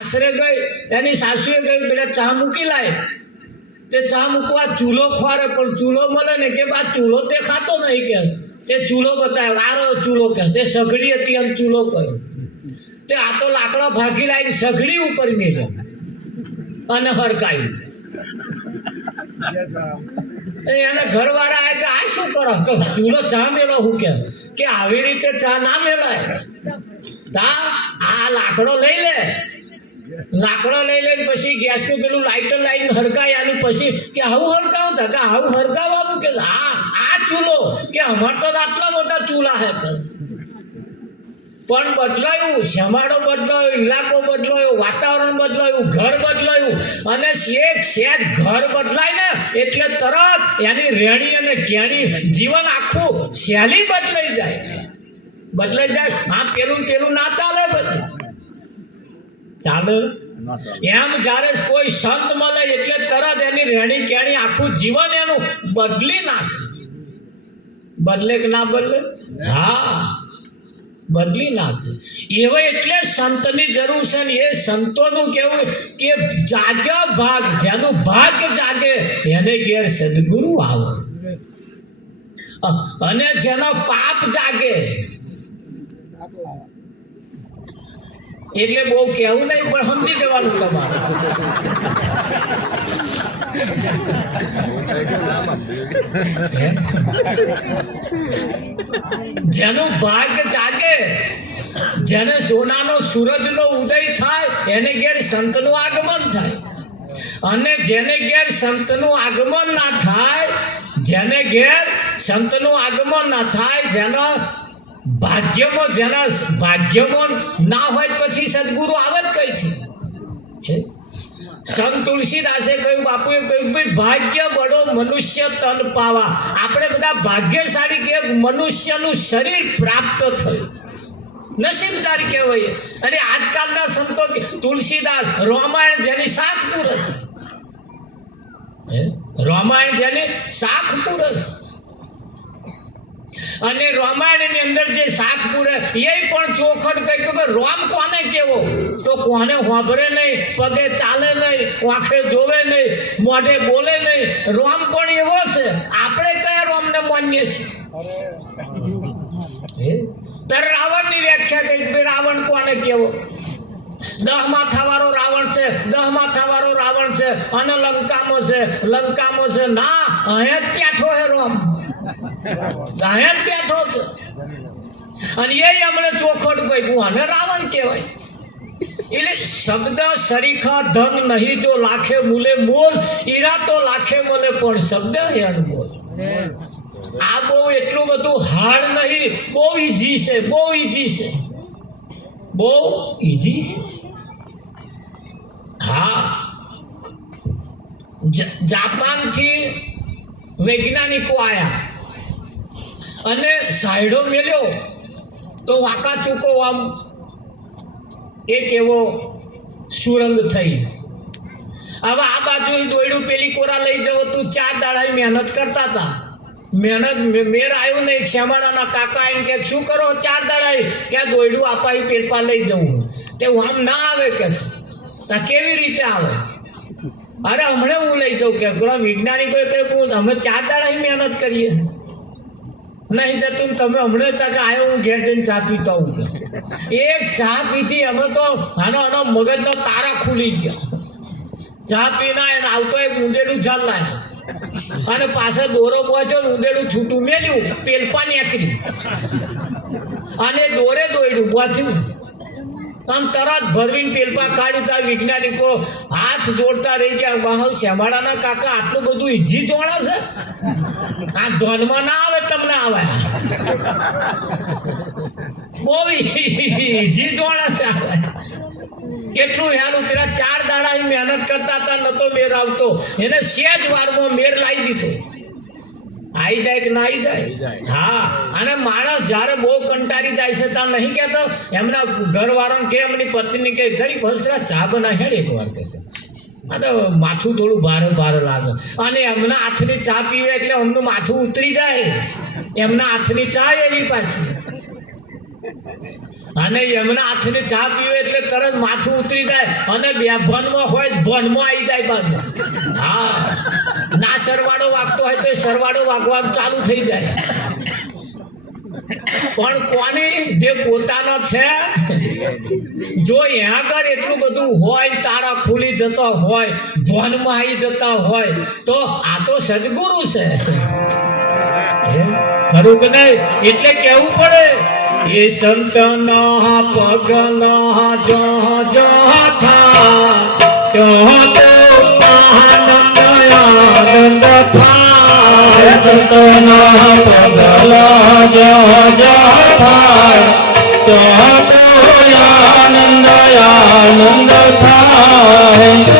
સાસરે ગઈ, એની સાસુએ કહ્યું પેલા ચા મૂકી લાય. તે ચા મૂકવા ચૂલો ખોરે, પણ ચૂલો મળે ને કે બા ચૂલો તે ખાતો નહીં કે તે ચૂલો બતાવ્યો, આરો ચૂલો કે તે સઘડી હતી અને ચૂલો કર્યો. તે આ તો લાકડો ભાગી લાવીને સઘડી ઉપર મેળ્યો અને હરકાયું. એને ઘરવાળા આવે કે આ શું કરો? તો ચૂલો ચા મેલો હું કે આવી રીતે ચા ના મેલાય. તા આ લાકડો લઈ લે, લાકડો લઈ લઈને પછી ગેસનું પેલું લાઇટર લાવીને હરકાઈ આનું. પછી કે આવું હરકાવું હતા કે આવું હરકાવવાનું કે હા આ ચૂલો કે અમાર તો આટલા મોટા ચૂલા હે. પણ બદલાયું, સમાડો બદલાયો, ઇલાકો બદલાયો, વાતાવરણ બદલાયું, ઘર બદલાયું. અને એક સેજ ઘર બદલાય ને એટલે તરત એની રેણી અને કેણી જીવન આખું શૈલી બદલાઈ જાય. હા પેલું ના ચાલે, પછી ચાલે એમ. જ્યારે કોઈ સંત મળે એટલે તરત એની રેણી કેણી આખું જીવન એનું બદલી નાખે. બદલે કે ના બદલે? હા, બદલી નાખે. એવા એટલે સંતની જરૂર છે ને એ સંતોનું કેવું કે જાગ્યા ભાગ, જેનું ભાગ્ય જાગે એને ઘેર સદગુરુ આવે, અને જેનો પાપ જાગે એટલે બહુ કેવું નહીં પણ સમજી દેવાનું તમારે. જેનું ભાગ્ય જાગે, જેને સોનાનો સૂરજનો ઉદય થાય એને ઘેર સંતનું આગમન થાય. અને જેને ઘેર સંતનું આગમન ના થાય, જેને ઘેર સંતનું આગમન ના થાય, જેના ભાગ્યમાં ના હોય પછી સદગુરુ આવે જ કઈથી. સંત તુલસીદાસે કહ્યું, બાપુએ કહ્યું ભાઈ ભાગ્ય બળો મનુષ્ય તન પાવા. આપણે બધા ભાગ્યશાળી કે મનુષ્યનું શરીર પ્રાપ્ત થયું, નસીબદાર કહેવાય. અને આજકાલના સંતો તુલસીદાસ રામાયણ જેની શાખ પૂરસ, રામાયણ જેની શાખ પૂરસ. અને રામાયણની અંદર જે શાખ પૂરે એ પણ ચોખડ કઈ કે રામ કોને કેવો? તો કોને વાપરે નહીં, પગે ચાલે નહીં, આંખે જોવે નહીં, મોઢે બોલે નહીં. રામ પણ એવો છે. આપણે કયા રામને માનીએ છીએ? ત્યારે રાવણની વ્યાખ્યા કઈ કે રાવણ કોને કેવો? 10 માથાવાળો રાવણ છે, 10 માથાવાળો રાવણ છે અને લંકામાં છે. ના, અહીંયા જ બેઠો હે રામ, અહીંયા જ બેઠો છે. અને એ હમણે ચોખડ કહ્યું અને રાવણ કહેવાય. એટલે શબ્દ સરીખા ધન નહીં જો લાખે મૂલે મોલ, ઈરા તો લાખે મળે પણ શબ્દ હે અનમોલ. આ બહુ એટલું બધું હાર્ડ નહીં, બહુ ઈઝી છે, બહુ ઈઝી છે. હા, જાપાનથી વૈજ્ઞાનિકો આયા અને સાયડો મેલ્યો તો વાંકા ચૂકો આમ એક એવો સુરંગ થઈ. હવે આ બાજુ દોયડું પેલી કોરા લઈ જવો તું 4 દાડા મહેનત કરતા હતા, મહેનત મેર આવ્યું નહીં. શ્યામાળાના કાકા એમ કે શું કરો 4 દાડા કે દોયડું આપાઈ પેલપા લઈ જવું. તે આમ ના આવે કે કેવી રીતે આવે? અરે હમણાં હું લઈ જાઉં કે પેલા વૈજ્ઞાનિકો અમે 4 દાડા મહેનત કરીએ નહીં જતું. તમે હમણાં તક આવ્યો હું ઘેર જઈને ચા પીતો આવું કે એક ચા પીધી અમે તો આનો મગજનો તારા ખુલી ગયા. ચા પીના એને આવતો એક ઊંધેડું ઝાલ લાયા અને પાછળ દોરો પહોંચ્યો ને ઊંધેડું છૂટું મેલ્યું, પેલપા નીકળી અને દોરે દોડ્યું પહોંચ્યું અને તરત ભરવીને પેલપા કાઢ્યું. ત્યાં વૈજ્ઞાનિકો હાથ જોડતા રહી ગયા. વાહ, શ્યામાળાના કાકા આટલું બધું ઈજી જોડા છે, આ ધોનમાં ના આવે, તમને આવે બહુ ઈજી જોડા છે. કેટલું હેરું. પેલા 4 દાડા મહેનત કરતા હતા, નતો મેર આવતો, એને સેજ વારમાં મેર લાવી દીધો. આવી જાય કે ના આવી જાય? હા. અને માણસ જ્યારે બહુ કંટાળી જાય છે ત્યાં નહીં કહેતો એમના ઘરવાળાને કે એમની પત્ની કે ખરી ફર્સ્ટ ક્લાસ ચા બનાવી એક વાર કહે છે. આ તો માથું થોડું ભારે લાગે. અને એમના હાથની ચા પીવે એટલે એમનું માથું ઉતરી જાય. એમના હાથની ચા એવી પાછી અને એમના હાથની ચા પીવે એટલે તરત માથું ઉતરી જાય અને બે ભનમાં હોય ભનમાં આવી જાય પાછું. હા, ના સરવાળો વાગતો હોય તો સરવાળો વાગવાનું ચાલુ થઈ જાય. પણ કોની જે પોતાનો છે, જો यहाँ આગળ એટલું બધું હોય, તારા ખુલી જતો હોય, ભનમાં આવી જતા હોય, તો આ તો સદગુરુ છે. ખરું કે નહીં? એટલે કેવું પડે એ સંતના પગના જો જો થા તો આનંદ આનંદ થાય. સંતના પગલા જો જો થાય તો આનંદ આનંદ થાય.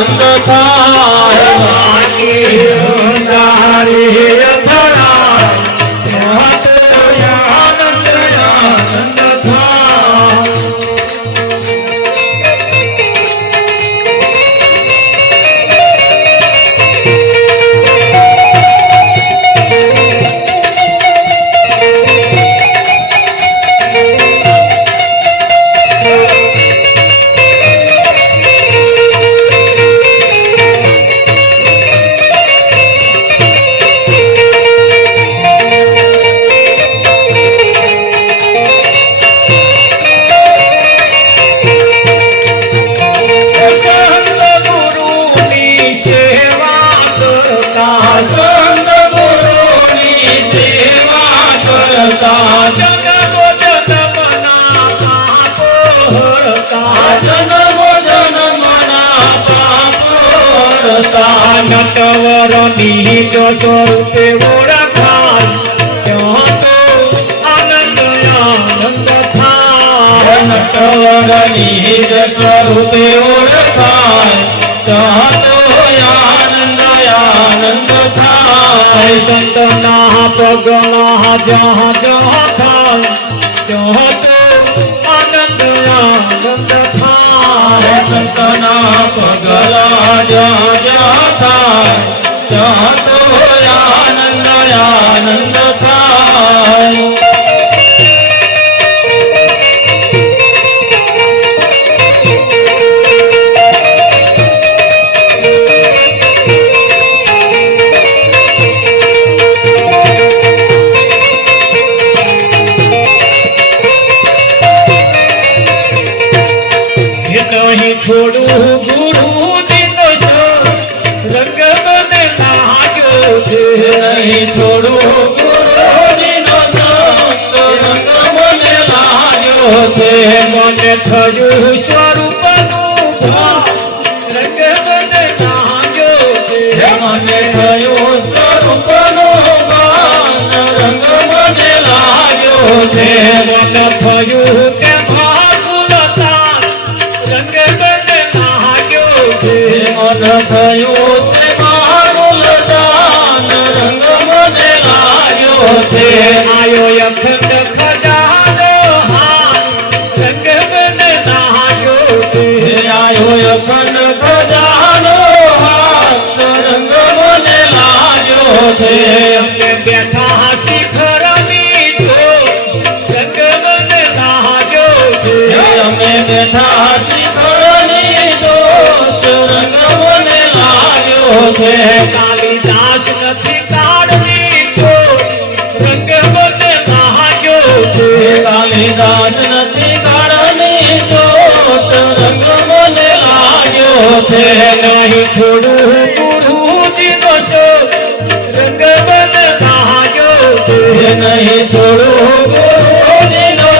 આનંદ થાય વાકી અંધારી અથડાય ત્યાં તો આનંદ થાય નટવર નિહિત સ્વરૂપે ઓળખાય ત્યાં તો આનંદ આનંદ થાય નટવર નિહિત સ્વરૂપે ઓળખાય ત્યાં તો આનંદ આનંદ થાય સંતના પગલા જ્યાં જ્યાં થાય ત્યાં તો આનંદ આનંદ થાય સંતના પગલા જ્યાં જ્યાં થાય ત્યાં તો આનંદ આનંદ થાય नहीं छोड़ू गुरु दिन रंग बने लाजो नहीं छोड़ू गुरु दिन रंग बने लाजो से मन थयु स्वरूप रंग बने लाजो मन थयु स्वरूप रंग बने लाजो से मन थयु के मन थયું તે મારું લજાન રંગ મને લાગ્યો છે આયો અખંડ ખજાનો હાથ રંગ મને લાગ્યો છે આયો અખંડ ખજાનો હાથ રંગ મને લાગ્યો છે અમે બેઠા શિખરની તો રંગ મને લાગ્યો છે અમે બેઠા શિખરની તો રંગ મને લાગ્યો છે કાલિદાસ નથી કાઢવી તો રંગ મને લાગ્યો છે કાલિદાસ નથી કાઢવી તો રંગ મને લાગ્યો છે નહીં છોડું ગુરુજી નો રંગ મને લાગ્યો છે નહીં છોડું ગુરુજી નો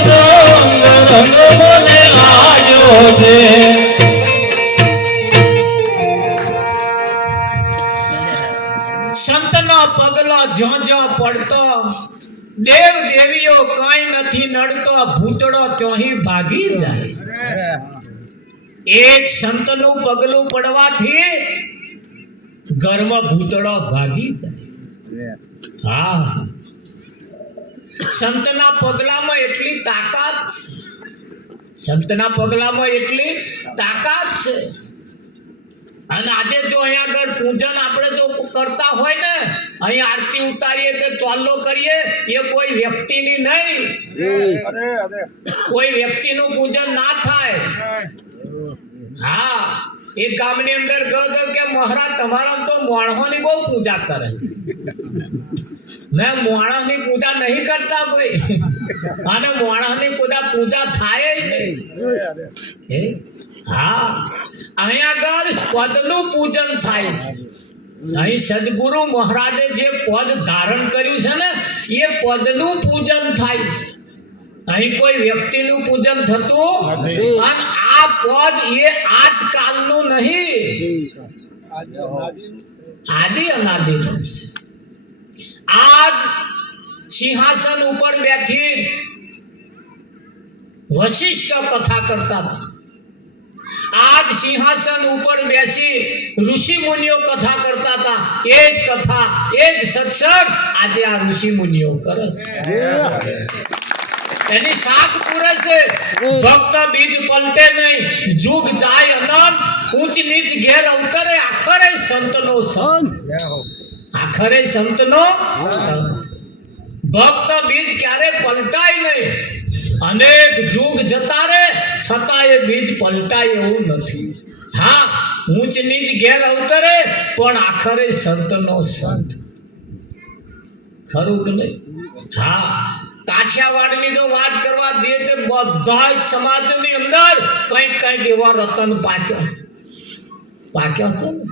રંગ મને લાગ્યો છે સંતના પગલા જ્યાં જ્યાં પડતો દેવ દેવીઓ કઈ નથી નડતો ભૂતડો ત્યાંથી ભાગી જાય એક સંતનું પગલું પડવાથી ઘરમાં ભૂતડો ભાગી જાય હા સંતના પગલામાં એટલી તાકાત સંતના પગલામાં એટલી તાકાત છે અને આજે જો અહીંયા આગળ પૂજન આપણે જો કરતા હોય ને અહીં આરતી ઉતારીએ કે ચોલ્લો કરીએ એ કોઈ વ્યક્તિની નહીં કોઈ વ્યક્તિનું પૂજન ના થાય હા એક ગામની અંદર ગયો તો કે મહારાજ તમારા તો માણસોની બહુ પૂજા કરે મેં માણસની પૂજા નહીં કરતા કોઈ અને માણસની પૂજા થાય જ નહીં હા અહીંયા આગળ પદનું પૂજન થાય છે અહીં સદગુરુ મહારાજે જે પદ ધારણ કર્યું છે ને એ પદનું પૂજન થાય છે અહીં કોઈ વ્યક્તિનું પૂજન થતું અને આ પદ એ આજકાલનું નહીં આદિ અનાદિનું છે આજ સિંહાસન ઉપર બેઠી વશિષ્ઠ કથા કરતા હતા આજ સિંહાસન ઉપર બેસી ઋષિ મુનિઓ કથા કરતા હતા, એ જ કથા, એ જ સત્સંગ આજે આ ઋષિ મુનિઓ કરે છે. એની સાખ પૂરે છે. ભક્ત બીજ પલટે નહીં, જુગ જાય અનંત, ઊંચ નીચ ઘેર અવતરે, આખરે સંતનો સંત, આખરે સંતનો સંત. ભક્ત બીજ ક્યારે પલટાય નહીં. અનેક યુગ જતા રે છતાં એ બીજ પલટાય એવું નથી. હા, ઊંચ નીચ ઘેર અવતરે પણ આખરે સંતનો સંત. ખરું કે નહીં? હા, કાઠિયાવાડની જો વાત કરવા જઈએ તો બધા જ સમાજની અંદર કંઈક કંઈક એવા રતન પાક્યો છે ને.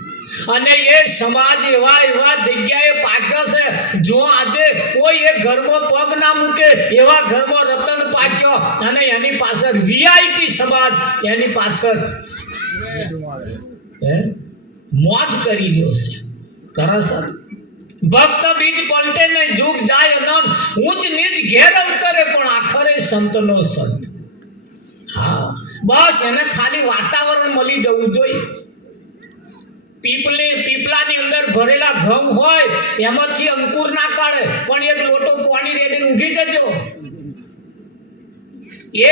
અને એ સમાજ એવા એવા જગ્યાએ પાક્યો છે, જો આજે કોઈ એક ઘરમાં પગ ના મૂકે એવા ઘરમાં રતન પાક્યો, અને એની પાછળ વીઆઈપી સમાજ એની પાછળ મોજ કરી રહ્યો છે. કરે છે. ભક્ત બીજ પલટે નહીં, જુગ જાય અનંત, ઊંચ નીચ ઘેર અવતરે પણ આખરે સંતનો સંત. હા, બસ એને ખાલી વાતાવરણ મળી જવું જોઈએ. પીપલાની અંદર ભરેલા ઘઉં હોય એમાંથી અંકુર ના કાઢે, પણ એક લોટો પાણી રેડીને ઊંઘી જજો.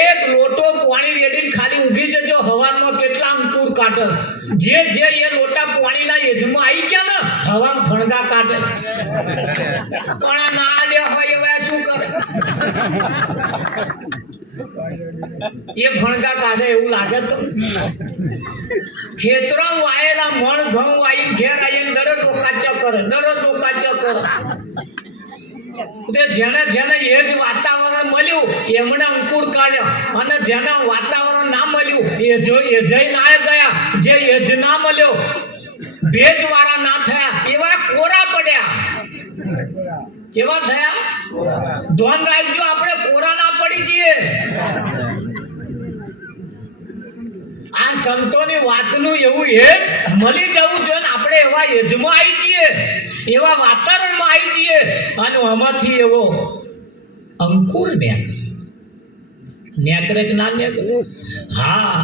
એક લોટો પાણી રેડીને ખાલી ઊંઘી જજો, હવામાં કેટલા અંકુર કાઢે. જે એ લોટા પાણીના એજમાં આવી ગયા ને હવામાં ફણગા કાઢે, પણ ના દે હોય એવા શું કરે? એ ફણગા કાઢે એવું લાગે તો. ખેતરો વાયેલા મણ ઘઉં વાઈ ઘેર આવીને દરરોજ ડોકાચો કરે, દરરોજ ડોકાચો કરે. જેને જેને એ જ વાતાવરણ મળ્યું એમણે અંકુર કાઢ્યો, અને જેને વાતાવરણ ના મળ્યું એ જઈ ના ગયા. જે એજ ના મળ્યો, ભેજ વાળા ના થયા, એવા કોરા પડ્યા. કેવા થયા? ધ્યાન રાખજો, આપણે કોરા ના પડી જઈએ. આ સંતોની વાતનું એવું હેજ મળી જવું જોઈએ ને. આપણે એવા યજમાં આવી જઈએ, એવા વાતાવરણમાં આવી જઈએ, અને આમાંથી એવો અંકુર નેકરે કે ના નેકરે? હા,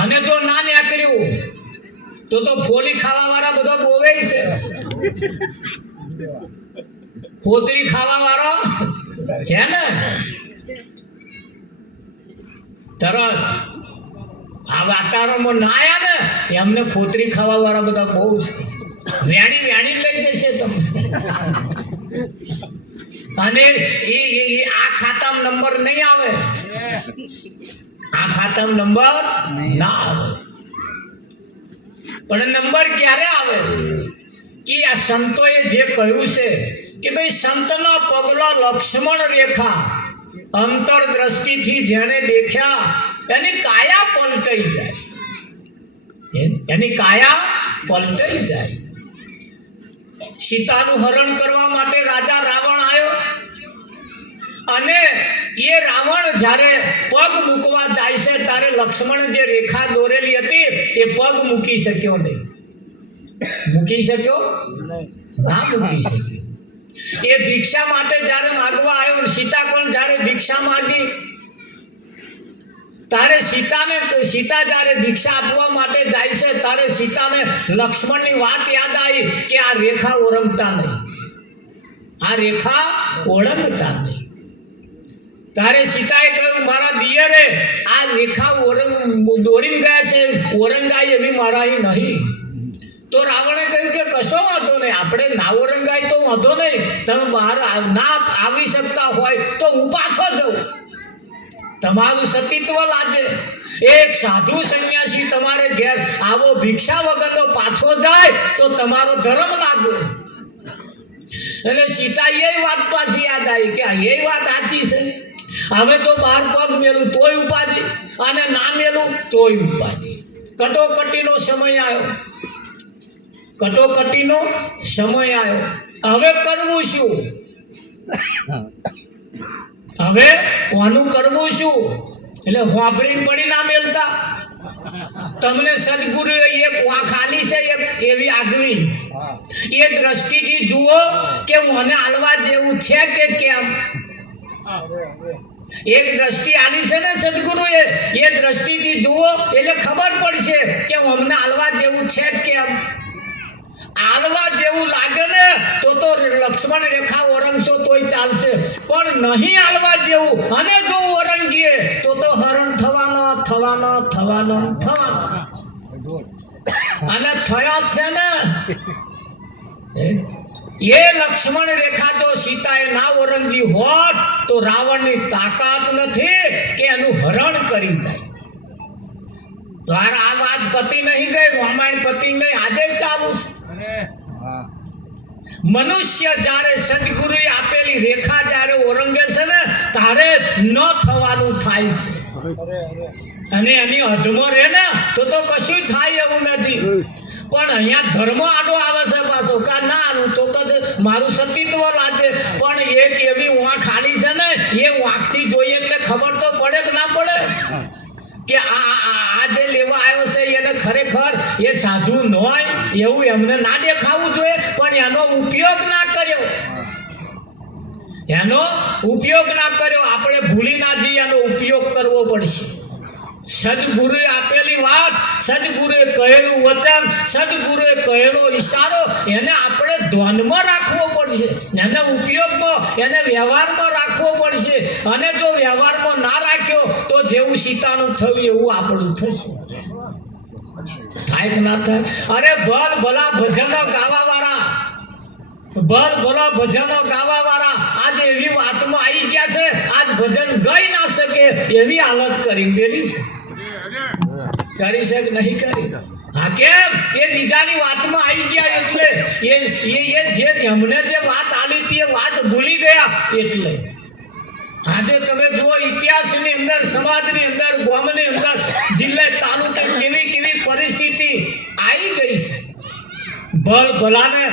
અને જો ના નેકર્યું તો ફોલી ખાવા વાળા બધા બોવે છે. ખોતરી ખાવા વાળો છે ને તરત આ વાતાવરણમાં ના આવ્યા ને એમને ખોતરી ખાવા વાળા બધા બહુ છે. વેણી લઈ જશે તમને. અને એ આ ખાતામાં નંબર નહીં આવે, આ ખાતામાં નંબર ના આવે. પણ નંબર ક્યારે આવે? કે આ સંતોએ જે કહ્યું છે કે ભાઈ સંતનો પગલો લક્ષ્મણ રેખા, અંતર દ્રષ્ટિથી જેને દેખ્યા એની કાયા પલટાઈ જાય, એની કાયા પલટાઈ જાય. સીતાનું હરણ કરવા માટે રાજા રાવણ આવ્યો, અને એ રાવણ જ્યારે પગ મૂકવા જાય છે ત્યારે લક્ષ્મણ જે રેખા દોરેલી હતી એ પગ મૂકી શક્યો નહીં. મૂકી શક્યો ના મૂકી શક્યો. એ ભિક્ષા માટે જ્યારે માગવા આવ્યો, સીતા પણ જ્યારે ભિક્ષા માગી તારે સીતા જ્યારે ભિક્ષા આપવા માટે જાય છે ત્યારે સીતાને લક્ષ્મણની વાત યાદ આવી કે આ રેખા ઓળંગતા નહીં, આ રેખા ઓળંગતા નહીં. ત્યારે સીતાએ કહ્યું મારા દિયરે આ રેખા દોરીને ગયા છે, ઓરંગાય એવી મારા નહીં. તો રાવણે કહ્યું કે કશો વાંધો નહીં, આપણે ના ઓરંગાય તો વાંધો નહીં, તમે બહાર ના આવી શકતા હોય તો હું પાછો જાઉં, તમારું સતીત્વ લાગે. એક સાધુ સંન્યાસી તમારે ઘેર આવો ભિક્ષા વગરનો પાછો જાય તો તમારો ધર્મ લાગે. એટલે સીતા એ વાત પાછી યાદ આવી કે એ વાત સાચી છે. હવે તો બહાર પગ મેલું તોય ઉપાધિ, અને ના મેલું તોય ઉપાધિ. કટોકટીનો સમય આવ્યો, કટોકટીનો સમય આવ્યો. હવે કરવું શું? હવે આનું કરવું શું? એટલે વાપરીને પડી ના મેલતા. તમને સદગુરુ એક ખાલી છે એક એવી આગવી, એ દ્રષ્ટિથી જુઓ કે મને હાલવા જેવું છે કે કેમ. એક દ્રષ્ટિ આલી છે ને સદગુરુએ, એ દ્રષ્ટિથી જુઓ એટલે ખબર પડશે કે અમને હાલવા જેવું છે કેમ. હાલવા જેવું લાગે ને તો લક્ષ્મણ રેખા ઓરંગશો તોય ચાલશે, પણ નહીં હાલવા જેવું અને જો ઓરંગીએ તો હરણ થવાનો અને થયો જ છે ને. એ લક્ષ્મણ રેખા જો સીતાએ ના ઓરંગી હોત તો રાવણની તાકાત નથી કે એનું હરણ કરી જાય. તો આ વાત પતિ નહીં ગઈ, રામાયણ પતિ નહીં, આજે ચાલુ છે. મનુષ્ય જ્યારે સદગુરુએ આપેલી રેખા જ્યારે ઓરંગે છે ને તારે ન થવાનું થાય છે, અને એની હદમાં રહે ને તો કશું થાય એવું નથી. પણ અહીંયા ધર્મ આડો આવે છે પાછો કે ના આલું તો મારું સતીત્વ લાગે. પણ એક એવી વાંખ આડી છે ને, એ વાંખથી જોઈએ એટલે ખબર તો પડે કે ના પડે કે આ જે લેવા આવ્યો છે એને ખરેખર એ સાધુ ન હોય એવું એમને ના દેખાવું જોઈએ, પણ એનો ઉપયોગ ના કર્યો. આપણે ભૂલી ના જઈએ, એનો ઉપયોગ કરવો પડશે. સદગુરુએ આપેલી વાત, સદગુરુએ કહેલું વચન, સદગુરુએ કહેલો ઈશારો એને આપણે ધ્યાનમાં રાખવો પડશે, એને ઉપયોગમાં, એને વ્યવહારમાં રાખવો પડશે. અને જો વ્યવહારમાં ના રાખ્યો તો જેવું સીતાનું થયું એવું આપણું થશે. થાય કે ના થાય? અરે ભલ ભલા ભજનો ગાવા વાળા આજ એવી વાતમાં આવી ગયા છે, આજ ભજન ગઈ ના શકે એવી હાલત કરી મેલી છે. કરી છે કે નહીં કરી? હા, કેમ? એ બીજાની વાતમાં આવી ગયા એટલે એમને જે વાત આલી હતી એ વાત ભૂલી ગયા એટલે. આજે તમે જુઓ ઇતિહાસની અંદર, સમાજની અંદર, ગામની અંદર, જિલ્લે તાલુકે કેવી પરિસ્થિતિ આવી ગઈ છે. ભલ ભલાને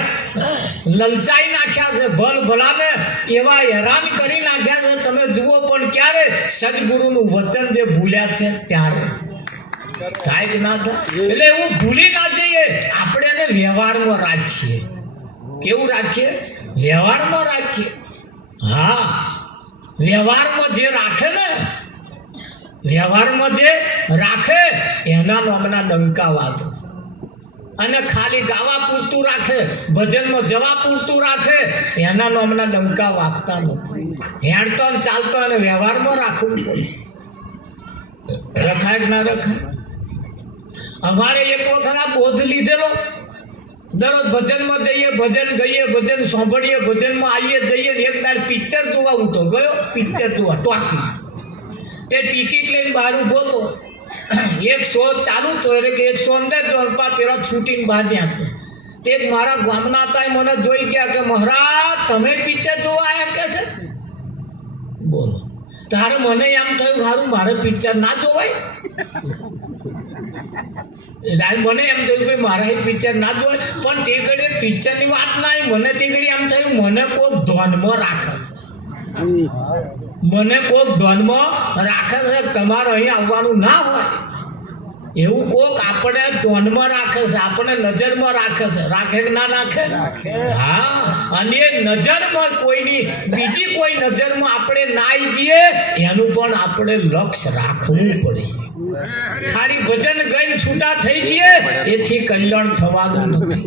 લલચાઈ નાખ્યા છે, ભલ ભલાને એવા હેરાન કરી નાખ્યા છે. તમે જુઓ પણ ક્યારે? સદગુરુનું વચન જે ભૂલ્યા છે ત્યારે. થાય કે ના થાય? એટલે એવું ભૂલી ના જઈએ, આપણે એને વ્યવહારમાં રાખીએ. કેવું રાખીએ? વ્યવહારમાં રાખીએ. હા, વ્યવહારમાં જે રાખે ને, વ્યવહારમાં જે રાખે એના નામના ડંકા વાગે. અને ખાલી ગાવા પૂરતું રાખે, ભજનમાં જવા પૂરતું રાખે એના નામના ડંકા વાગતા નથી. હેડતો ચાલતો અને વ્યવહારમાં રાખવું પડશે. રખાય કે ના રખાય? અમારે એક વખત આ બોધ લીધેલો, દરરોજ ભજનમાં જઈએ, ભજન ગઈએ, ભજન સાંભળીએ, ભજનમાં આવીએ જઈએ. એક દાડ પિક્ચર જોવા હું તો ગયો, પિક્ચર જોવા ટોકી. તે ટિકિટ લઈને બહાર ઉભો હતો. એક શો ચાલુ તો એટલે કે 115 પેલા છૂટીને બાંધ્યા છે. તે મારા ગામના હતા, મને જોઈ ગયા કે મહારાજ તમે પિક્ચર જોવા આવ્યા કે છે? બોલો, તારે મને એમ થયું સારું મારે પિક્ચર ના જોવાય. મને એમ થયું ભાઈ મારા પિક્ચર ના જોવાય, પણ તે ઘડી પિક્ચરની વાત ના આવી. મને તે ઘડી એમ થયું મને કોઈ ધ્યાનમાં રાખે છે, મને કોક ધ્યાનમાં રાખે છે, તમારે અહીં આવવાનું ના હોય એવું કોક આપણે ધ્યાનમાં રાખે છે, આપણે નજરમાં રાખે છે. રાખે કે ના રાખે? હા, અને એ નજરમાં કોઈની બીજી કોઈ નજરમાં આપણે ના આવી જઈએ એનું પણ આપણે લક્ષ્ય રાખવું પડશે. ખાલી ભજન ગઈને છૂટા થઈ જઈએ એથી કલ્યાણ થવાનું નથી,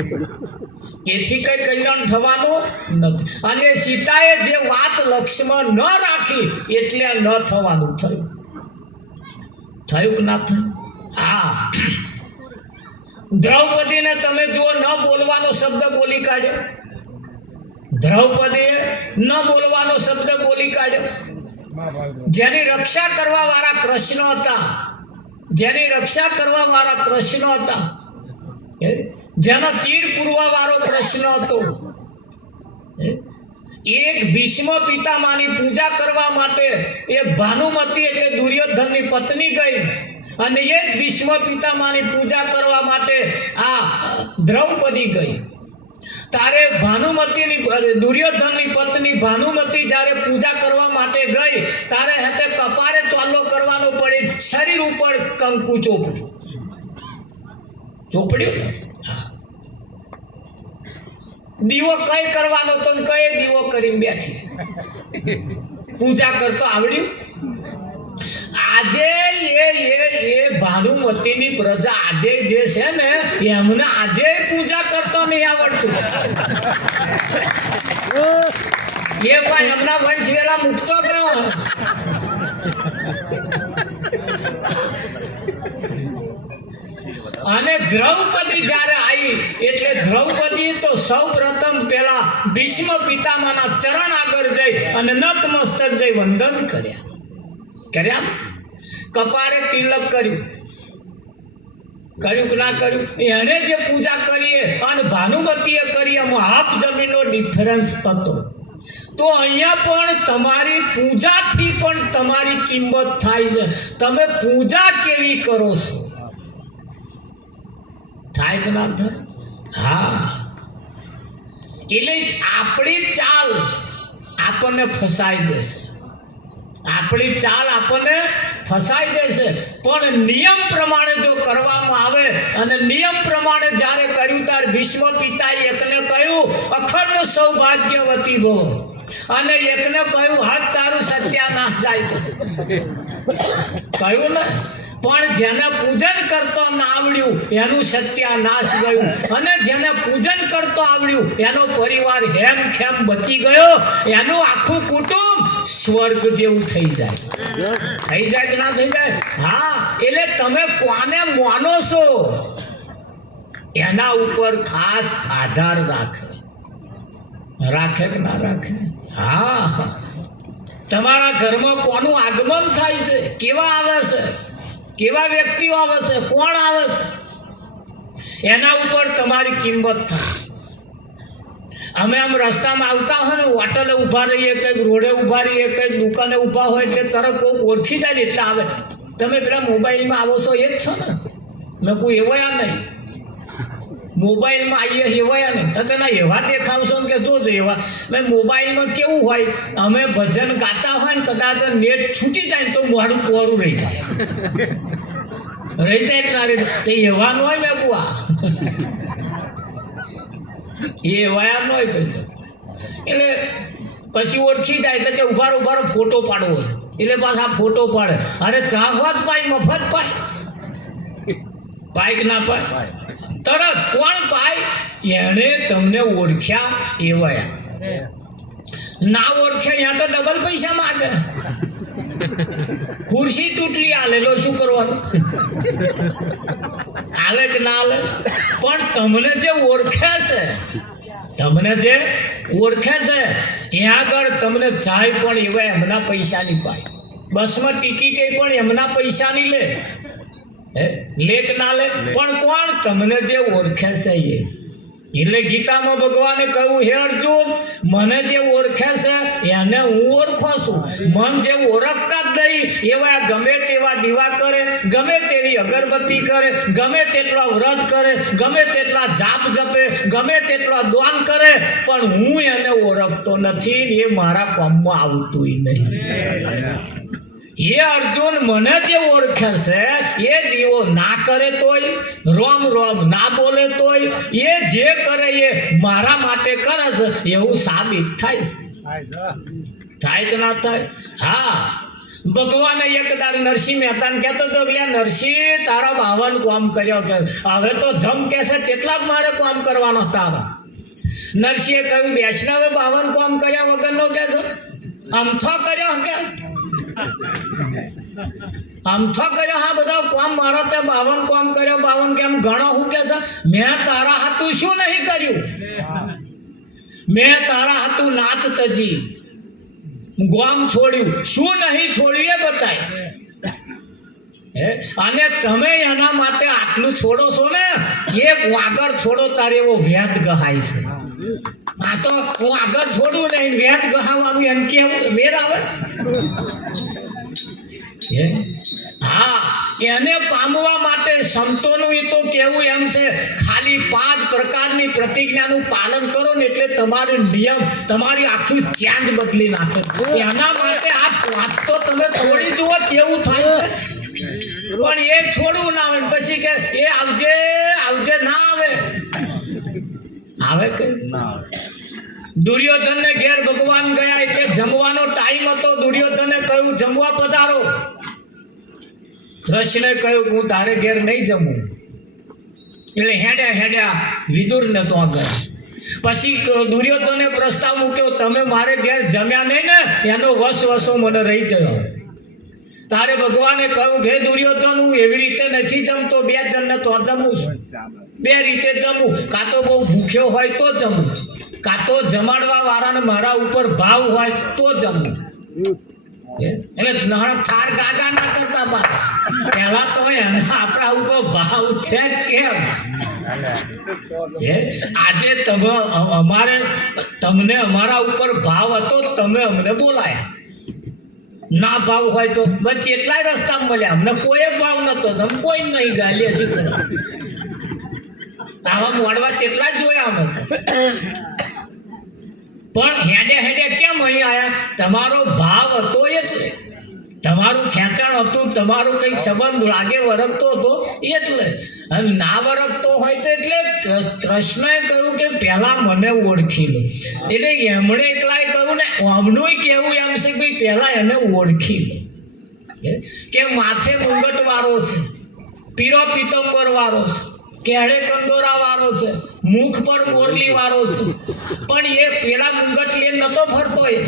એથી કઈ કલ્યાણ થવાનું નથી. અને સીતાએ જે વાત લક્ષ્યમાં ન રાખી એટલે ન થવાનું થયું. થયું કે ના થયું? હા, દ્રૌપદીને તમે જુઓ, ન બોલવાનો શબ્દ બોલી કાઢ્યો. દ્રૌપદીએ ન બોલવાનો શબ્દ બોલી કાઢ્યો. જેની રક્ષા કરવા વાળા કૃષ્ણ હતા, જેની રક્ષા કરવા વાળા કૃષ્ણ હતા, જેનો ચીડ પૂરવા વાળો પ્રશ્ન હતો. એક ભીષ્મ પિતામાની પૂજા કરવા માટે એ ભાનુમતી એટલે દુર્યોધનની પત્ની ગઈ, અને એ જ ભીષ્મ પિતામાની પૂજા કરવા માટે આ દ્રૌપદી ગઈ. તારે ભાનુમતીની, દુર્યોધનની પત્ની ભાનુમતી જ્યારે પૂજા કરવા માટે ગઈ તારે હાથે કપારે ચાલો કરવાનો પડે, શરીર ઉપર કંકુ ચોપડ્યું. દીવો કઈ કરવાનો તો કઈ દીવો કરીને બેઠી. પૂજા કરતો આવડ્યું? આજે એ ભાનુમતીની પ્રજા આજે જે છે ને એમને આજે પૂજા કરતો નહીં આવડતું. એ ભાઈ એમના વંશ વેલા મૂકતો ગયો. અને દ્રૌપદી જ્યારે આવી એટલે દ્રૌપદી તો સૌ પ્રથમ પેલા ભીષ્મ પિતામહના ચરણ આગળ જઈ અને નતમસ્તક જઈ વંદન કર્યા. કપાળે તિલક કર્યું કે ના કર્યું? એને જે પૂજા કરીએ અને ભાનુમતીએ કરી એમાં હાફ જમીનનો ડિફરન્સ હતો. તો અહીંયા પણ તમારી પૂજાથી પણ તમારી કિંમત થાય છે. તમે પૂજા કેવી કરો છો? થાય કે ના થાય? હા, એટલે આપણી ચાલ આપણને ફસાઈ દેશે. આપણી ચાલ આપણને ફસાઈ દેશે. પણ નિયમ પ્રમાણે જો કરવામાં આવે અને નિયમ પ્રમાણે જ્યારે કર્યું ત્યારે ભીષ્મ પિતાએ એકને કહ્યું અખંડ સૌભાગ્યવતી ભવ અને એકને કહ્યું હાથ તારું સત્યાનાશ જાય કહ્યું ને. પણ જેને પૂજન કરતો ના આવડ્યું એનું સત્યાનાશ ગયું અને જેને પૂજન કરતો આવડ્યું એનો પરિવાર હેમ ખેમ બચી ગયો. એનું આખું કુટુંબ સ્વર્ગ જેવું થઈ જાય કે ના થઈ જાય? હા, એટલે તમે કોને માનો છો એના ઉપર ખાસ આધાર રાખે કે ના રાખે? હા, તમારા ઘરમાં કોનું આગમન થાય છે, કેવા આવે છે, કેવા વ્યક્તિઓ આવે છે, કોણ આવે છે, એના ઉપર તમારી કિંમત થાય. અમે આમ રસ્તામાં આવતા હોય ને હોટલે ઊભા રહીએ, કંઈક રોડે ઊભા રહીએ, કંઈક દુકાને ઊભા હોય એટલે તરત કોઈ ઓળખી જાય એટલે આવે. તમે પેલા મોબાઈલમાં આવો છો એ જ છો ને? મેં કોઈ એવાયા નહીં, મોબાઈલમાં આવીએ એવાયા નહીં. તો ના એવા દેખાવશો ને કે જો એવા. મેં મોબાઈલમાં કેવું હોય, અમે ભજન ગાતા હોય ને કદાચ નેટ છૂટી જાય ને તો મારું કોરું રહી જાય કે ના રહી તો એવાનું હોય. મેં કુવા એ વયા ન હોય પછી. એટલે પછી ઓળખી જાય એટલે કે ઉભારો ફોટો પાડવો છે એટલે પાછા ફોટો પાડે. અરે ચાહવત પાય મફત પાય કે ના પાય? તરત કોણ પાય? એને તમને ઓળખ્યા એવાયા. ના ઓળખ્યા ત્યાં તો ડબલ પૈસા માગે. ખુરશી તૂટલી હાલે લો શું કરવાનું? હાલે કે ના હાલે? પણ તમને જે ઓળખે છે ત્યાં આગળ તમને જાય પણ એવા એમના પૈસાની પાય. બસમાં ટિકિટ પણ એમના પૈસાની લે કે ના લે? પણ કોણ? તમને જે ઓળખે છે એ. એટલે ગીતામાં ભગવાને કહ્યું હે અર્જુન, મને જે ઓળખે છે એને હું ઓળખો છું. મન જે ઓળખતા જ નહીં એવા ગમે તેવા દીવા કરે, ગમે તેવી અગરબત્તી કરે, ગમે તેટલા વ્રત કરે, ગમે તેટલા જાપ જપે, ગમે તેટલા દાન કરે, પણ હું એને ઓળખતો નથી ને એ મારા કામમાં આવતું નહીં. એ અર્જુન મને જે ઓળખે છે એ દીવો ના કરે તોય, રોમ ના બોલે તોય, એ જે કરે એ મારા માટે કરે છે એવું સાબિત થાય કે ના થાય? હા, ભગવાને એક દાડ નરસિંહ મહેતાને કહેતો હતો કે નરસિંહ તારા 52 કામ કર્યો કે હવે તો જમ કે છે કેટલાક મારે કામ કરવાનો તારા. નરસિંહે કહ્યું વૈષ્ણવે 52 કામ કર્યા વગરનો કે છે અમથો કર્યો કે અમથો કર્યો. હા, બધા કામ મારા ત્યાં 52 કામ કર્યો. 52 કેમ ગણો? હું કે છે મેં તારા હાથું શું નહીં કર્યું? મેં તારા હાથું નાત તજી ગામ છોડ્યું, શું નહીં છોડ્યું એ બતાય. અને તમે એના માટે આટલું છોડો છો ને, એક વાગર છોડો તારે એવો વેદ ગહાય છે. આ તો હું આગળ છોડું ને વેદ ગહાવાનું એમ કેવું વેદ આવે? હા, એને પામવા માટે સંતોનું એ તો કેવું એમ છે ખાલી 5 પ્રકારની પ્રતિજ્ઞાનું પાલન કરો ને એટલે તમારું નિયમ તમારી આખી ચેન્જ બદલી નાખે. એના માટે આ 5 તો તમે છોડી જુઓ કેવું થાય છે. પણ એ છોડવું ના આવે પછી કે એ આવજે ના આવે કે દુર્યોધન ને ઘેર ભગવાન ગયા એટલે જમવાનો ટાઈમ હતો. દુર્યોધને કહ્યું જમવા પધારો. કૃષ્ણે કહ્યું હું તારે ઘેર નહીં જમું. એટલે હેડ્યા હેડ્યા વિદુરને તો આગળ. પછી દુર્યોધને પ્રસ્તાવ મૂક્યો, તમે મારે ઘેર જમ્યા નહીં ને એનો વસો મને રહી ગયો. તારે ભગવાને કહ્યું કે દુર્યોધન હું એવી રીતે નથી જમતો, 2 જણને તો જમું છું. 2 રીતે જમું, કાં તો બહુ ભૂખ્યો હોય તો જમું, કાં તો જમાડવા વાળાને મારા ઉપર ભાવ હોય તો જમું. એટલે થાર ગાગા ના કરતા પાછા પહેલા તો એને આપણા ઉપર ભાવ છે કેમ. આજે તમને અમારા ઉપર ભાવ હતો, તમે અમને બોલાયા. ના ભાવ હોય તો બસ એટલાય રસ્તા મળ્યા, અમને કોઈ ભાવ નતો, તમે કોઈ નહીં ગાલી હજી કરો. આવા મોડવા કેટલા જોયા અમે. પણ હેડે હેડે કેમ અહીં આયા? તમારો ભાવ હતો એટલે, તમારું ખેંચાણ હતું, તમારું કંઈક સંબંધ લાગે વરગતો હતો એટલે. અને ના વરગતો હોય તો એટલે કૃષ્ણએ કહ્યું કે પહેલા મને ઓળખી લો. એટલે એમણે એટલાય કહ્યું ને, આમનું કહેવું એમ છે કે પહેલા એને ઓળખી લો. કે માથે મુંગટ વાળો છે, પીરો પીતંબર વાળો છે, કેળે કંદોરા વાળો છે, મુખ પર મોરલી વાળો છે, પણ એ પેલા મુંગટ લઈને નતો ફરતો. એ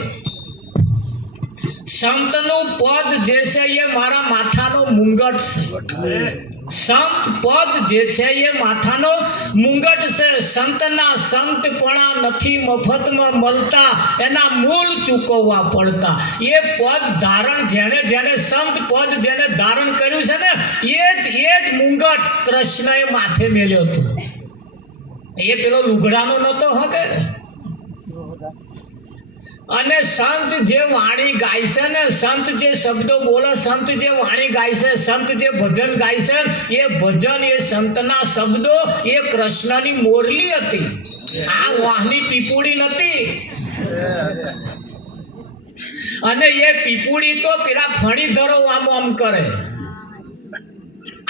સંતનું પદ જે છે એ મારા માથાનો મુંગટ છે. સંત પદ જે છે એ માથાનો મુંગટ છે. સંતના સંતપણા નથી મફતમાં મળતા, એના મૂળ ચૂકવવા પડતા. એ પદ ધારણ જેને સંત પદ જેને ધારણ કર્યું છે ને, એ જ મુંગટ કૃષ્ણએ માથે મેલ્યો હતો. એ પેલો લુગડાનો નતો હકે. અને સંત જે વાણી ગાય છે ને, સંત જે શબ્દો બોલે, સંત જે વાણી ગાય છે, સંત જે ભજન ગાય છે, એ ભજન, એ સંતના શબ્દો, એ કૃષ્ણની મોરલી હતી. આ વાહની પીપુડી નથી. અને એ પીપુડી તો પેલા ફણીધરો આમ કરે,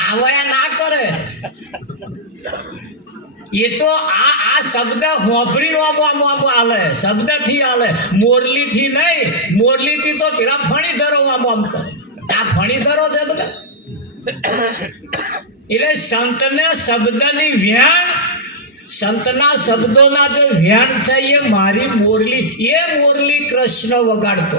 આવયા ના કરે. એ તો આ શબ્દ હોભરી આમ હાલે, શબ્દથી હાલે, મોરલીથી નહીં. મોરલીથી તો પેલા ફણીધરો આમ કરે. આ ફણીધરો છે બધા. એટલે સંતને શબ્દની વ્યાણ, સંતના શબ્દોના જે વ્યાણ છે એ મારી મોરલી, એ મોરલી કૃષ્ણ વગાડતો.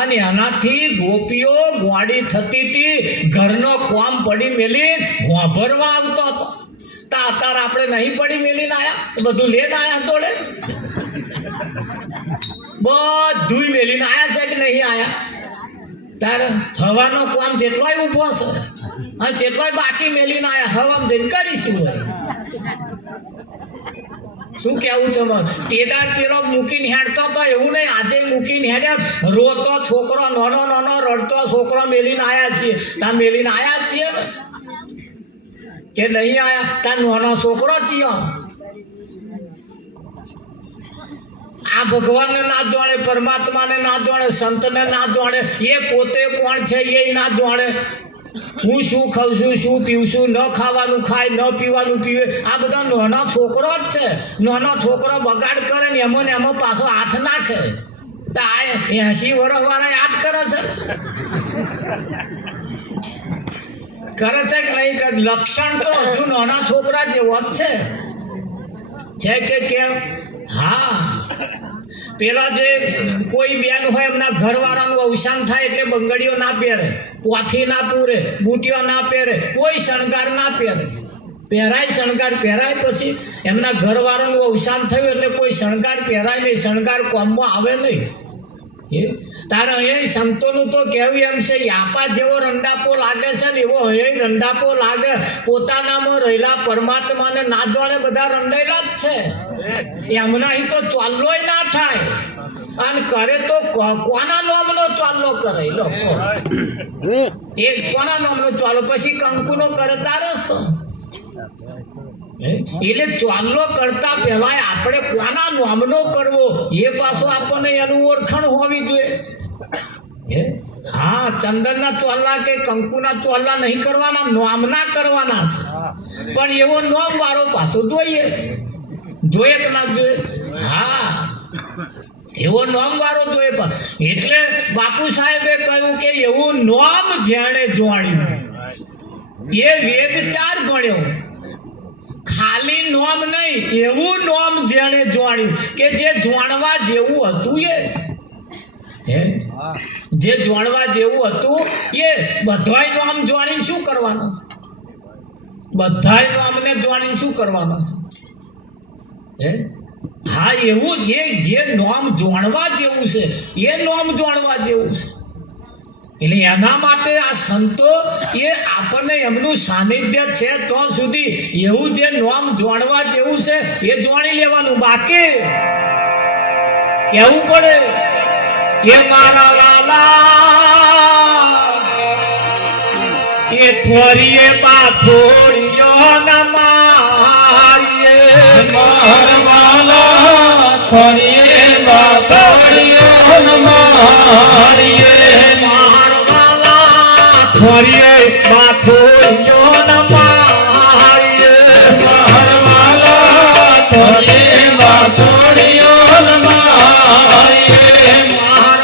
અને એનાથી ગોપીઓ ગોળી થતી હતી, ઘરનો કોમ પડી મેલી હોભરવા આવતો હતો. અત્યારે આપણે નહીં પડી મેલીને આયા, બધું લઈને આયા જોડે, બધું મેલીને આયા છે કે નહીં આયા? તારે હવાનો કામ જેટલોય ઊભો છે અને જેટલોય બાકી મેલીને આયા, હવામાં જઈને કરીશું. શું કેવું તમારે? તેદાર પેલો મૂકીને હેડતો તો એવું નહીં, આજે મૂકીને હેડ્યા. રોતો છોકરો, નાનો રડતો છોકરો મેલીને આયા છીએ. ત્યાં મેલીને આયા જ છીએ ને કે નહીં આયા? ત્યાં નાનો છોકરો છીએ. આ ભગવાનને ના જાણે, પરમાત્માને ના જાણે, સંતને ના જાણે, એ પોતે કોણ છે એ ના જાણે. હું શું ખાઉં છું, શું પીવું છું, ન ખાવાનું ખાય, ન પીવાનું પીવે. આ બધા નાનો છોકરો જ છે. નાનો છોકરો બગાડ કરે ને એમાં પાછો હાથ નાખે. તો આ 80 વર્ષ વાળા હાથ કરે છે, કરે છે કે નહીં? લક્ષણ તો હજુ નાના છોકરા જેવો જ છે કે કેમ? હા, પેલા જે કોઈ બેન હોય એમના ઘરવાળાનું અવસાન થાય એટલે બંગડીઓ ના પહેરે, પોથી ના પૂરે, બુટીઓ ના પહેરે, કોઈ શણગાર ના પહેરે. પહેરાય શણગાર પહેરાય, પછી એમના ઘરવાળાનું અવસાન થયું એટલે કોઈ શણગાર પહેરાય નહીં, શણગાર કોમમાં આવે નહીં. તારે અહીંયા સંતોનું તો કહેવું એમ છે, યાપા જેવો રંડાપો લાગે છે ને એવો અહીંયા રંડાપો લાગે. પોતાનામાં રહેલા પરમાત્માને ના જાણે બધા રંડાયેલા જ છે. એમનાથી તો ચાલ્લોય ના થાય. અને કરે તો કોના નામનો ચાલ્લો કરે લોકો? એ કોના નામનો ચાલો? પછી કંકુનો કરે તારસ તો. એટલે ચાલ્લો કરતા પહેલા આપણે કોના નામનો કરવો એ પાછો આપણને એનું ઓળખાણ હોવી જોઈએ. હા, ચંદનના ચોલ્લા કે કંકુના ચોલ્લા નહીં કરવાના, નામના કરવાના છે. પણ એવો નામ વાળો પાછો જોઈએ કે ના જોઈએ? હા, એવો નામ વાળો જોઈએ. એટલે બાપુ સાહેબે કહ્યું કે એવું નામ જેણે જોડ્યું એ વેદ 4 ભણ્યો, ખાલી નોમ નહીં, એવું નોમ જેણે જોણ્યું કે જે જોણવા જેવું હતું. હે જે જોણવા જેવું હતું એ બધાય નોમ જોણીને શું કરવાનું? બધાય નોમને જોણીને શું કરવાનું? હે હા, એવું જ જે નોમ જોણવા જેવું છે એ નોમ જોણવા જેવું છે. એટલે એના માટે આ સંતો એ આપણને એમનું સાનિધ્ય છે તો સુધી એવું જે નોમ જોણવા જેવું છે એ જોણી લેવાનું. બાકી કેવું પડે એ મારા વાલા એ થોરીએ પાથોડીઓ નમારીએ, મારા વાલા થોરીએ પાથોડીઓ નમારીએ, થોરીએ પાથોડીઓ નમારીએ, મારા વાલા થોરીએ પાથોડીઓ નમારીએ, મારા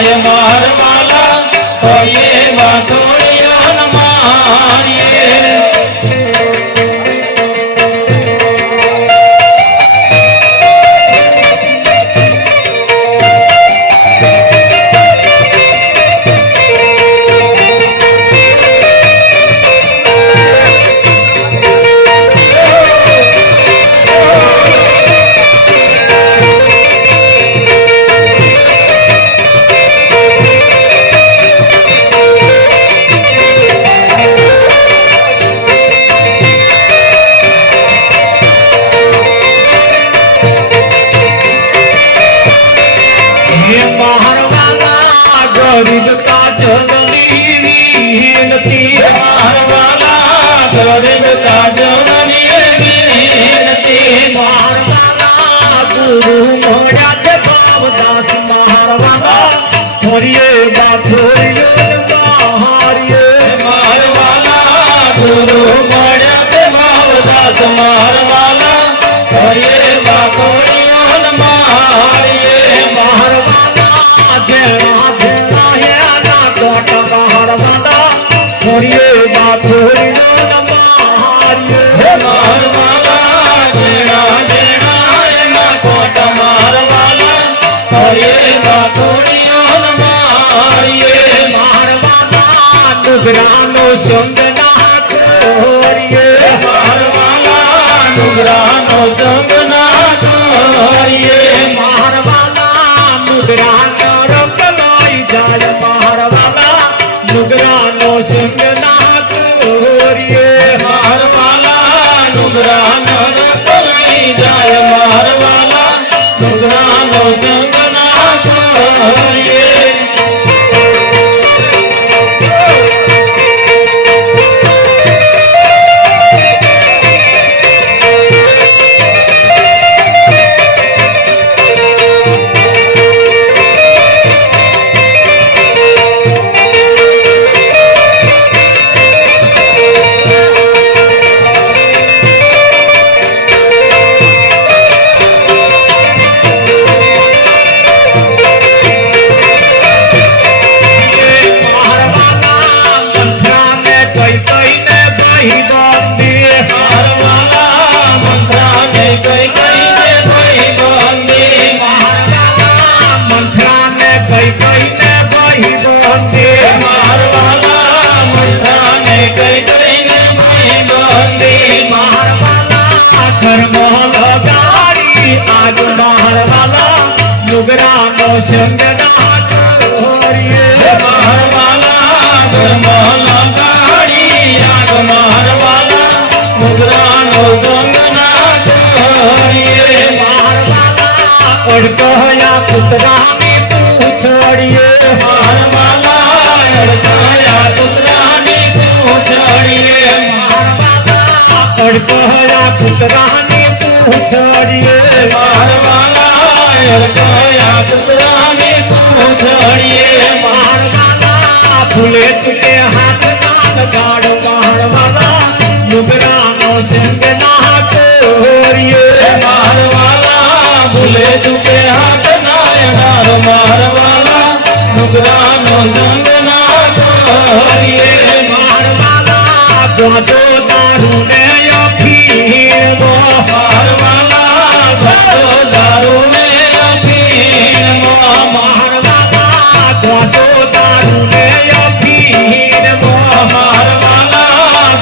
જણાય મારવાલા કરીએ વાસોળિયા મારીએ ગરીબ કાજલની વિનતી મારવાલા ગરીબ કાજલની વિનતી મારવાલા ગુરુ મળ્યા છે ભાવદાસ મારવાલા ફરીએ બાથોરીએ હારીએ મારવાલા ગુરુ મળ્યા તે ભાવદાસ મારવાલા કરીએ વાસોળિયા મારીએ મારવાલા જેણા જેણા હેના કોટ મારવાલા ફરીએ બાથોરીએ હારીએ મારવાલા જેણા જેણા એના કોટ મારવાલા કરીએ વાસોળિયા મારીએ મારવાલા ડુગરાનો સંગ ના છોડીએ મારવાલા ડુંગરાનો સંગ ના છોડીએ મારવાલા મુગરાનો રંગ લઈ જાય મારવાલા મુગરાનો સંગ ના છોડીએ મારવાલા ડુંગરાનો રંગ લઈ જાય મારવાલા ડુંગરાનો સંગ ના છોડીએ મારવાલા મંત્રાને કઈ કઈને ભાઈ બંદી મંથરાને કઈ કઈને ભાઈ બંદી મારવાલા મંત્રાને કઈ કઈને ભાઈ બંદી મારવાલા ઘરમાં લગાડી આગ મારવાલા મુગરાનો સંગ ના છોડીએ મારવાલા ઘરમાં લગાડી આગ મારવાલા મુગરાનો સંગ ના છોડીએ મારવાલા અડકયા કૂતરાની પૂંછડીએ મારવાલા અડકાયા કૂતરાની પૂંછડીએ મારવાલા અડકયા કૂતરાની પૂંછડીએ મારવાલા અડકાયા કૂતરાની પૂંછડીએ મારવાલા ફૂલે ચૂકે હાથ ના ગાડો મારવાલા મુગરાનો સંગ ના છોડીએ મારવાલા ભૂલે ચૂકે હાથ નાયનાર મારવાલા ડુંગરાનો સંગ ના છોડીએ મારવાલા જોજો દારૂ ને અફીણો મારવાલા ભક્તો દારૂ ને અફીણો મારવાલા જોજો દારૂ ને અફીણો મારવાલા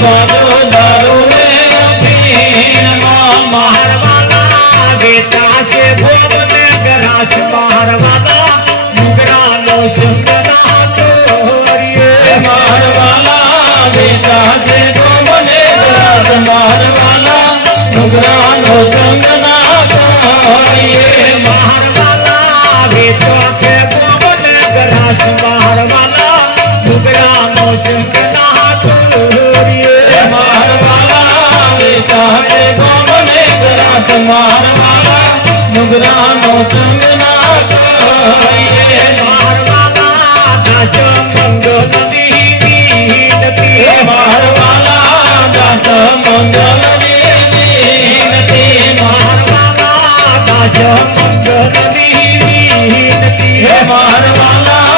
ભક્તો દારૂ ને અફીણો મારવાલા દેતા છે ભોગ ને ગરાશ મારવાલા મુગરાનો સંગ ના છોડીએ મારવાલા બેટા છે મને રાત મારવાલા ડુંગરાનો સંગ ના છોડીએ મારવાલા દેતા છે ભોગ ને ગરાશ મારવાલા મુગરાનો સંગ ના છોડીએ મારવાલા બેટા છે મને રાત મારવાલા ડુંગરાનો સંગ ના છોડીએ મારવાલા દાસ મંગલની વિનતી મારવાલા દાસ મંગલની વિનતી મારવાલા દાસ મંગલની વિનતી મારવાલા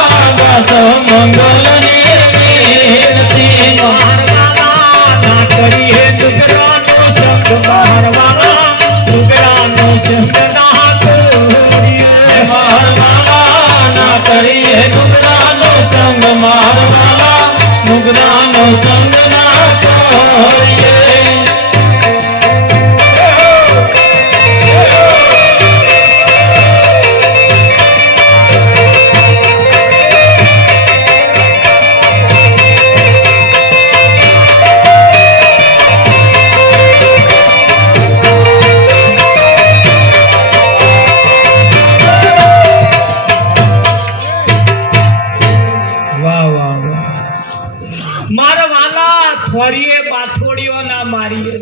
થોરીએ પાથોડીઓ ના મારીએ.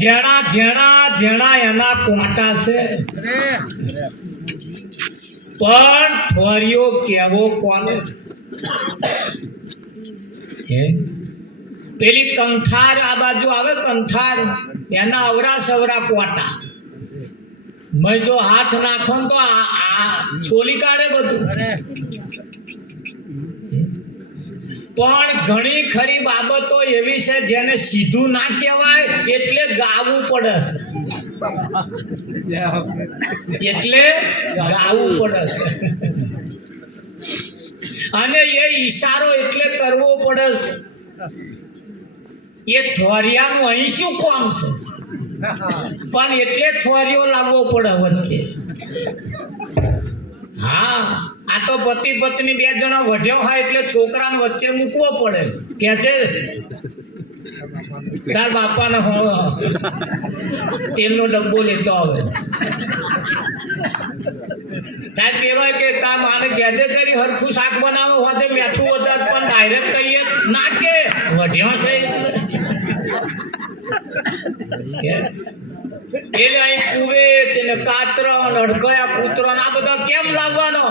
જેણા જેણા જેણા એના કોટા છે, પણ થોરીઓ કેવો કોને? હે પેલી કંથાર આ બાજુ આવે, કંથાર એના અવરા સવરા કોટા. મેં જો હાથ નાખો ને તો આ છોલી કાઢે બધું. પણ ઘણી ખરી બાબતો એવી છે જેને સીધું ના કહેવાય એટલે ગાવું પડે છે, એટલે ગાવું પડે છે. અને એ ઈશારો એટલે કરવો પડે છે. એ થોરિયાનું અહીં શું કામ છે, પણ એટલે થોરિયો લાવવો પડે વચ્ચે. હા, આ તો પતિ પત્ની બે જણા વઢ્યો હોય એટલે છોકરાને વચ્ચે મૂકવો પડે. કે છે તાર બાપાને તેલનો ડબ્બો લેતો આવે. તાર કહેવાય કે તાર માને કહેજે કરી હરખું શાક બનાવો હોય મેઠું વધારે, પણ ડાયરેક્ટ કહીએ ના કે વઢ્યો છે એટલે અહીં કુવેચ ને કાતરા ને અડકયા કૂતરો આ બધા કેમ લાવવાનો?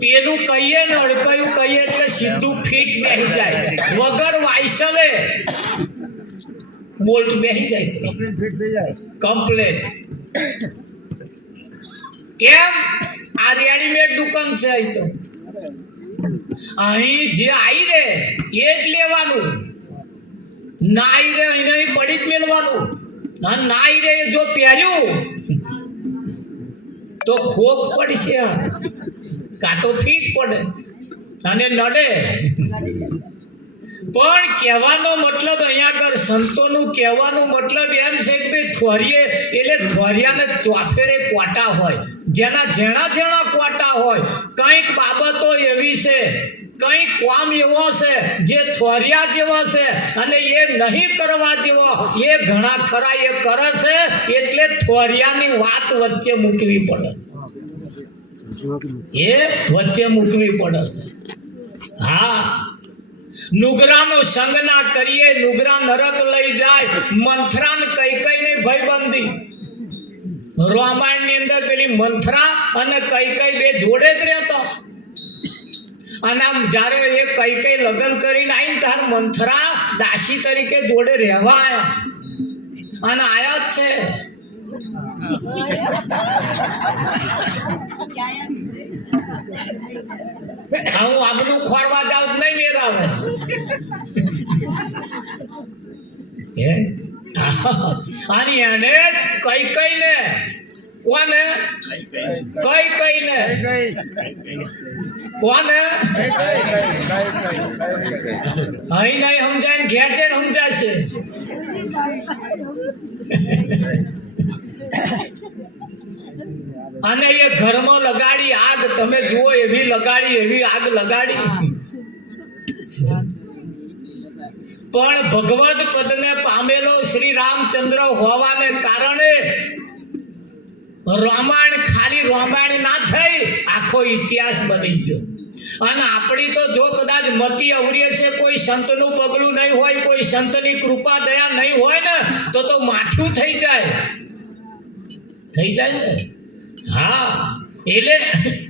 પેલું કહીએ ને અડકયું કહીએ એટલે સીધું ફીટ બેસી જાય, વગર વાયસલે બોલ્ટ બેસી જાય કમ્પ્લેટ. કેમ? આ રેડીમેડ દુકાન છે. અહીં તો અહીં જે આવી રે એ જ લેવાનું, ના આવી રે અહીં પડી જ મેળવાનું. ના આવી રે જો પહેર્યું તો ખોખ પડશે, કાં તો ફીટ પડે અને નડે. પણ કહેવાનો મતલબ અહીંયા આગળ સંતોનું કહેવાનું મતલબ એમ છે કે ભાઈ થોરીએ એટલે થોરિયાને ચોફેરે કોટા હોય, જેના જેણા જેણા કોટા હોય. કંઈક બાબતો એવી છે, કંઈક કામ એવો છે જે થોરિયા જેવો છે અને એ નહીં કરવા જેવો એ ઘણા ખરા એ કરે છે. એટલે થોરિયાની વાત વચ્ચે મૂકવી પડે, એ વચ્ચે મૂકવી પડે છે. હા, નુગરાનો સંગ ના કરીએ, નુગરા નરક લઈ જાય. મંથરા ને કઈ કઈ ને ભયબંધી. રામાયણ ની અંદર પેલી મંથરા અને કઈ કઈ બે જોડે જ રહેતો. અને આમ જયારે એ કઈ કઈ લગ્ન કરીને આવીને તાર મંથરા દાસી તરીકે જોડે રહેવા આવ્યા અને આયા જ છે. હું આગનું ખોરવા જાઉં નહીં મેર આવે. અને એને કઈ કઈ ને કોને કઈ કઈ ને કોને અહીં નહીં સમજાય ને ઘેર જઈને સમજાશે. અને એ ઘરમાં લગાડી આગ, તમે જુઓ એવી લગાડી, એવી આગ લગાડી. પણ ભગવદ પદને પામેલો શ્રી રામચંદ્ર હોવાને કારણે રામાયણ ખાલી રામાયણ ના થઈ, આખો ઇતિહાસ બની ગયો. અને આપણી તો જો કદાચ મતી અવરીએ છે, કોઈ સંતનું પગલું નહીં હોય, કોઈ સંતની કૃપા દયા નહીં હોય ને તો માઠું થઈ જાય ને. હા, એટલે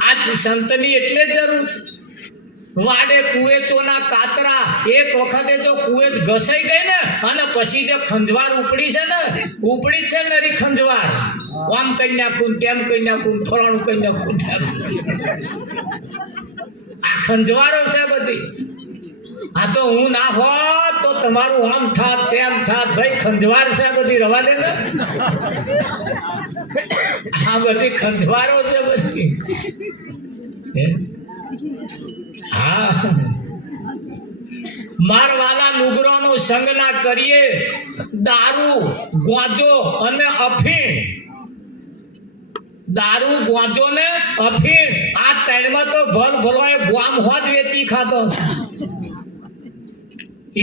આ સંતની એટલે જરૂર છે. વાડે કુવેચોના કાતરા, એક વખતે જો કુવેચ ઘસાઈ ગઈ ને અને પછી જે ખંજવાર ઉપડી છે ને, ઉપડી છે નરી ખંજવાર, આમ કઈ નાખું તેમ કઈ નાખું ફલાણું કઈ નાખું. આ ખંજવારો છે બધી. આ તો હું ના હોત તો તમારું આમ થાત તેમ થાત. ભાઈ ખંજવાર છે બધી, રવા દે ને. આ બધી ખંજવારો છે બધી. હા, મારવાલા નુગરોનો સંગ ના કરીએ. દારૂ, ગાંજો અને અફીણ, દારૂ, ગાંજો ને અફીણ, આ ત્રણમાં તો ભલ ભલવાય ગામ હોત વેચી ખાતો.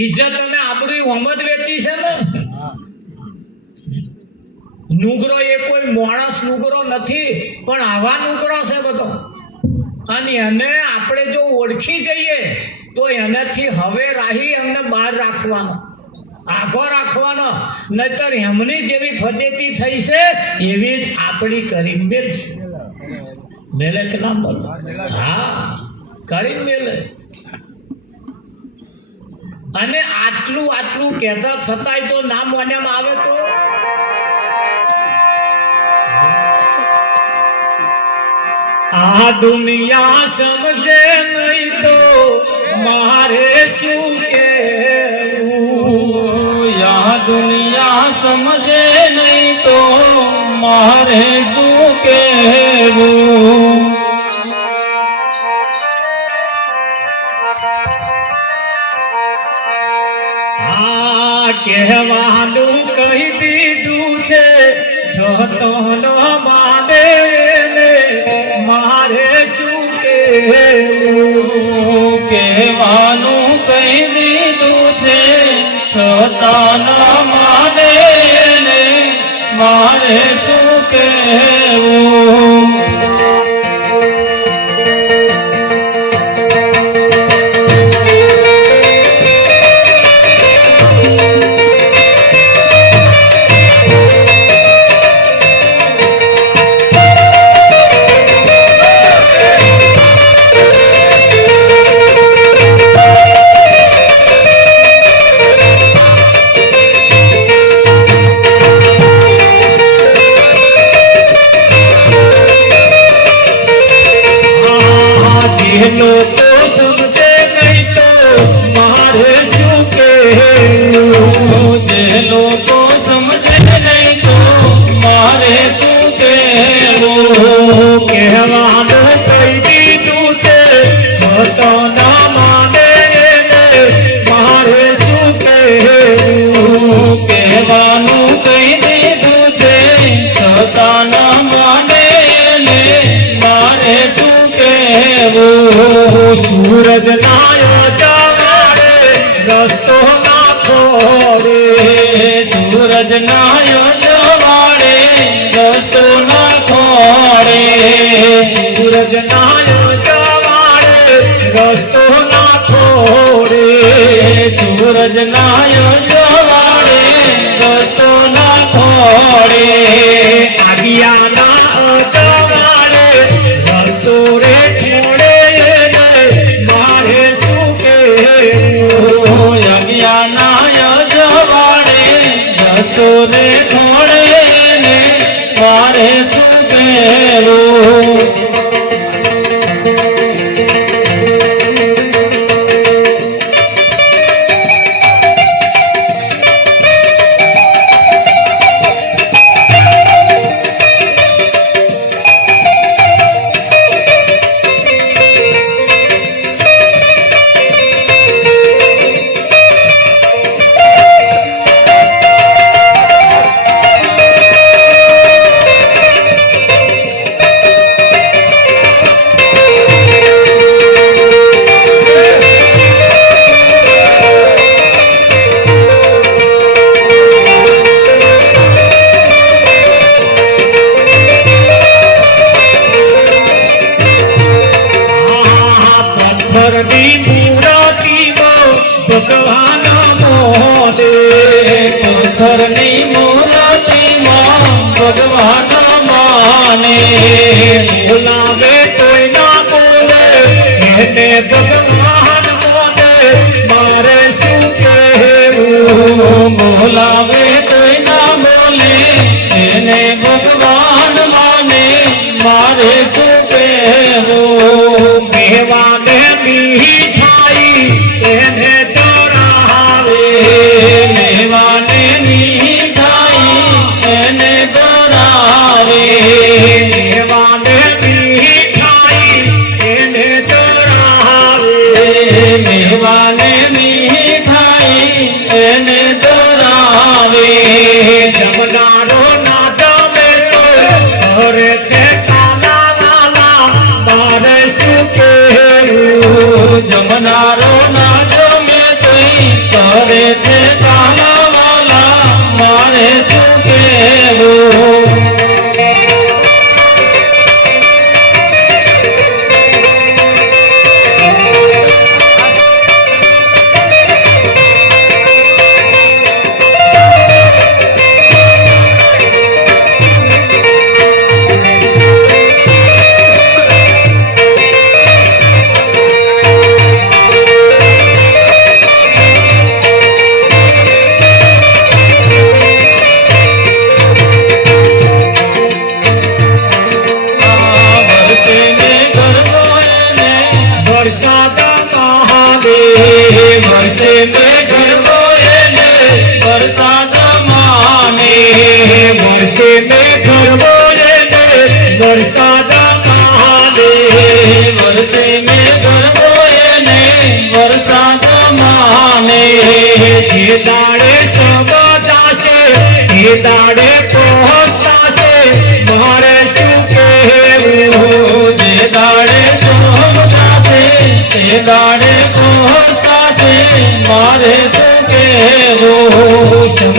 ઇજ્જત અને આબરૂ હોમ જ વેચી છે ને. નુગરો એ કોઈ માણસ નુગરો નથી, પણ આવા નુગરો છે બધો. અને એને આપણે જો ઓળખી જઈએ તો એનાથી હવે રાહી એમને બહાર રાખવાનો, આઘો રાખવાનો, નહીતર એમની જેવી ફજેતી થઈ છે એવી જ આપણી કરીને મેળશે. મેલે કે ના બોલો? હા, કરીને મેલે. અને આટલું આટલું કહેતા છતાંય તો ના માન્યામાં આવે તો આ દુનિયા સમજે નહીં તો મારે શું કહેવું? યા દુનિયા સમજે નહીં તો મારે શું કહેવું? કહેવાનું કહી દીધું છે છતો ન માને ને મારે શું કહેવું? કહેવાનું કહી દીધું છે છતાં ન માને ને મારે શું કહેવું? લોકો સમજે નહીં તો મારે શું કહેવું? જે લોકો સમજે નહીં તો મારે શું કહેવું? કહેવાનું કહી દીધું છે છતો ન માને ને મારે શું કહેવું? કહેવાનું કહી દીધું છે છતાં ન માને ને મારે શું કહેવું? સૂરજ નાયો જવાડે રસ્તો ના ખોડે, સૂરજ નાયો જવાડે રસ્તો ના ખોડે, સૂરજ નાયો જવાડે રસ્તો ના ખોડે, સૂરજ નાયો જવાડે રસ્તો ના ખોડે, આગિયા ના જવાડે રસ્તો રે છોડે ને મારે શું કહેવું? યજ્ઞાનાય જવાડે રસ્તો રે ખોડે ને મારે શું કહેવું? પથ્થરની મૂર્તિમાં ભગવાન મોદે, પથ્થરની મૂર્તિમાં ભગવાન માને, બોલાવે કોઈ ના બોલે એને ભગવાન મોદે મારે શું કહેવું? બોલાવે કોઈ ના બોલે એને ભગવાન માને મારે શું કહેવું? કહેવાને મીઠાઈ એને ચડાવે, લેવાને મીઠાઈ એને દોરાવે, કહેવાને મીઠાઈ એને ચડાવે, લેવાને મીઠાઈ એને દોરાવે, જમનારો ના જમે તો ઘરે છે કાના વાલા મારે શું કહેવું?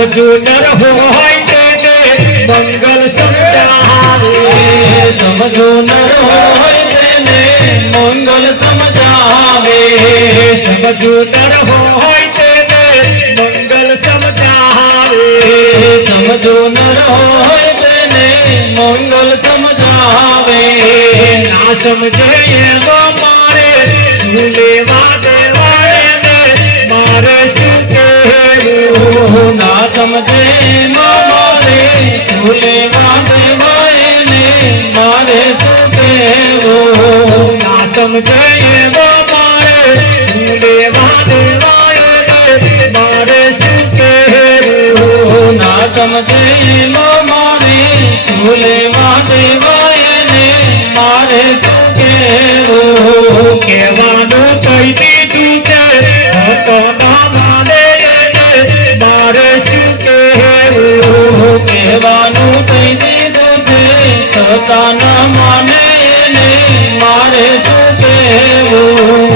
સમજો નર હોય તેને મંગલ સમજાવે, સમજો નર હોય તેને મંગલ સમજાવે, સમજો નર હોય તેને મંગલ સમજાવે, સમજો નર હોય તેને મંગલ સમજાવે, ના સમજે એનો મારે શું લેવા દેવા એને મારે શું કહેવું, ના સમજે મારે શું લેવા દેવા એને મારે શું કહેવું, ના સમજે એનો મારે શું લેવા દેવા એને મારે શું કહેવું, ના સમજે મારે શું લેવા દેવા એને મારે શું કહેવું, કહેવાનું કહી દીધું છે તો ના માને એને મારે શું કહેવું, કહેવાનું કહી દીધું છે છતાં ન માને એને મારે શું કહેવું.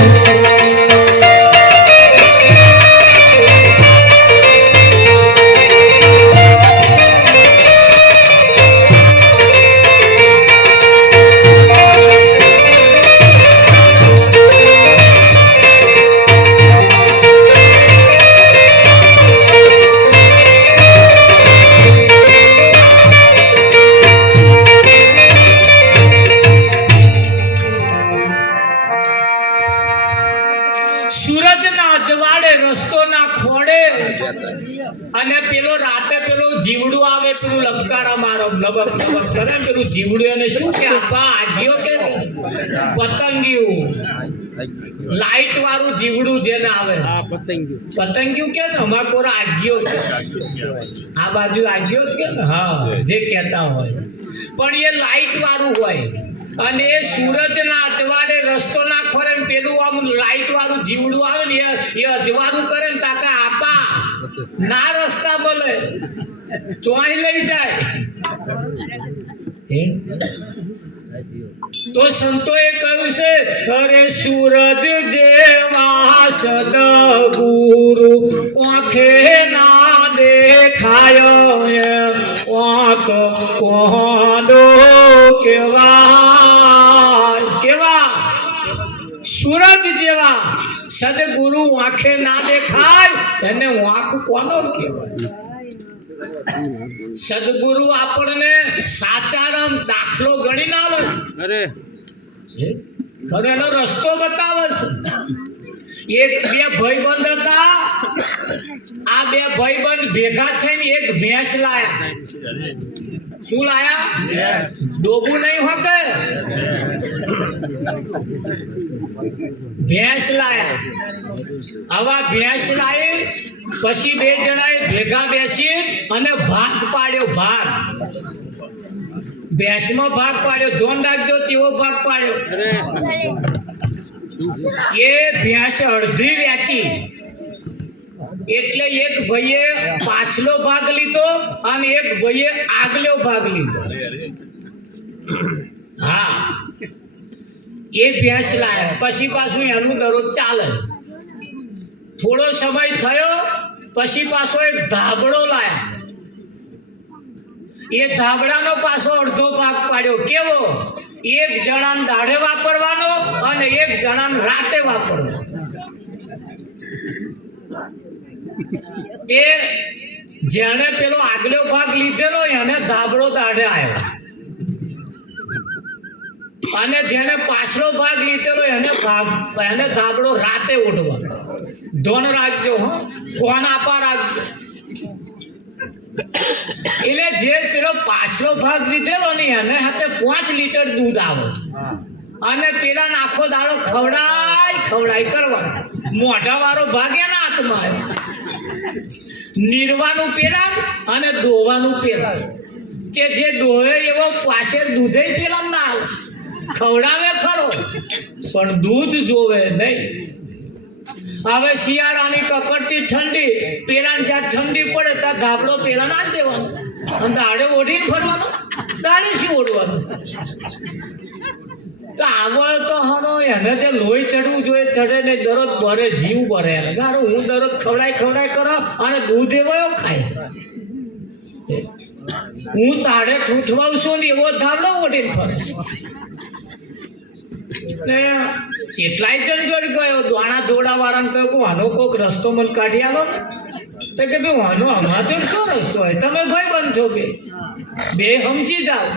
સૂરજના અજવાળે રસ્તોના ખોડે અને પેલો રાતે પેલો જીવડું આવે પેલું લબકારા મારો લબક લબક કરે ને પેલું જીવડું એને શું કે આપા આગિયો કે પતંગિયું લાઈટ વાળું જીવડું જેને આવે પતંગિયું કે ને અમાર કોરા આગિયો કે આ બાજુ આગિયો જ કે ને હા જે કહેતા હોય પણ એ લાઈટ વાળું હોય અને એ સૂરજના અજવાળે રસ્તો ના ખોરે ને પેલું આમ લાઈટ વાળું જીવડું આવે ને એ અજવાળું કરે ને તાકા આપા ના રસ્તા બોલે ચોઈ લઈ જાય તો સંતોએ કહ્યું છે અરે સૂરજ જેવા સદગુરુ આંખે ના દેખાય આંખ કોનો કેવા સૂરજ જેવા સદગુરુ આંખે ના દેખાય એને આંખ કોનો કહેવાય. સદગુરુ આપણને સાચારામ દાખલો ગણી ના આવે ખરો એનો રસ્તો બતાવે છે. એક બે ભાઈબંધ હતા આ બે ભાઈબંધ ભેગા થઈને એક ભેંસ લાયા. શું લાયા? ડોબું નહીં હોકે ભેંસ લાયા. આવા ભેંસ લાવી પછી બે જણાએ ભેગા બેસી અને ભાગ પાડ્યો. ભાગ ભેંસમાં ભાગ પાડ્યો. ધોન રાખજો તેવો ભાગ પાડ્યો. એ ભેંસ અડધી વેચી એટલે એક ભાઈએ પાછલો ભાગ લીધો અને એક ભાઈએ આગલો ભાગ લીધો. હા એ ભેંસ લાયા પછી પાછું એનું દરરોજ ચાલે. થોડો સમય થયો પછી પાછો એક ધાબળો લાયા. એ ધાબળાનો પાછો અડધો ભાગ પાડ્યો. કેવો? એક જણાને દાઢે વાપરવાનો અને એક જણાને રાતે વાપરવાનો. તે જેને પેલો આગલો ભાગ લીધેલો એને ધાબળો દાઢે આવ્યો અને જેને પાછલો ભાગ લીધેલો એને ધાબળો રાતે ઉઠવાનો. ધોન રાખજો હો, કોણ આપા રાખજો. એટલે જે પેલો પાછલો ભાગ લીધેલો ને એને હાથે 5 લીટર દૂધ આવે અને પેલા આખો દાડો ખવડાય કરવાનો. મોઢા વાળો ભાગ એના હાથમાં આવ્યો. નીરવાનું પેલા અને દોવાનું પેલા. કે જે દોહે એવો પાસે દૂધે પેલા ના આવે. ખવડાવે ખરો પણ દૂધ જોવે નહીં. હવે શિયાળાની કકડતી ઠંડી પેલા જ્યાં ઠંડી પડે ત્યાં ધાબળો પેલા ના દેવાનો અને દાડે ઓઢીને ફરવાનો. દાડે શું ઓઢવાનું? તો આવો તો હનો એને જે લોહી ચડવું જોઈએ ચડે ને દરરોજ બરે જીવ બરે ગારો હું દરરોજ ખવડાય કરો અને દૂધ એવો ખાય હું તારે ઠૂઠવાઉં છું ને એવો ધાબળો ઓઢીને ફરે ને કેટલાય જણ જોડી ગયો દોણા દોડા વાળાને કહ્યું કે આનો કોઈક રસ્તો મને કાઢી આલો તો કે ભાઈ આનો આમાં તો શું રસ્તો હોય તમે ભાઈ બંધ છો બે સમજી જાઓ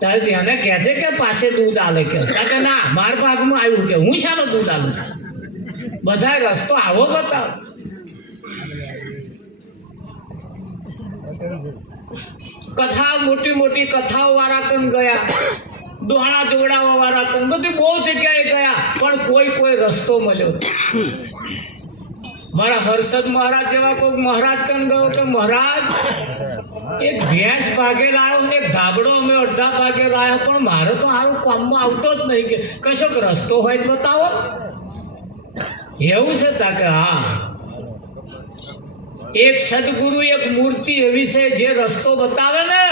તારે ધ્યાને કહેજે કે પાસે દૂધ આલે કે ના મારા ભાગમાં આવ્યું કે હું શાનો દૂધ આલું બધા રસ્તો આવો બતાવો કથા મોટી મોટી કથાઓ વાળા કન ગયા દોણા જોડાવા વાળા કન બધી બહુ જગ્યાએ ગયા પણ કોઈ રસ્તો મળ્યો મારા હર્ષદ મહારાજ જેવા કોઈ મહારાજ કન ગયો કે મહારાજ એક ભેંસ ભાગે લાવ્યો ને એક ધાબળો અમે અડધા ભાગે લાવ્યો પણ મારો તો સારું કામમાં આવતો જ નહીં કે કશોક રસ્તો હોય તો બતાવો એવું છે તા કે હા એક સદગુરુ એક મૂર્તિ એવી છે જે રસ્તો બતાવે ને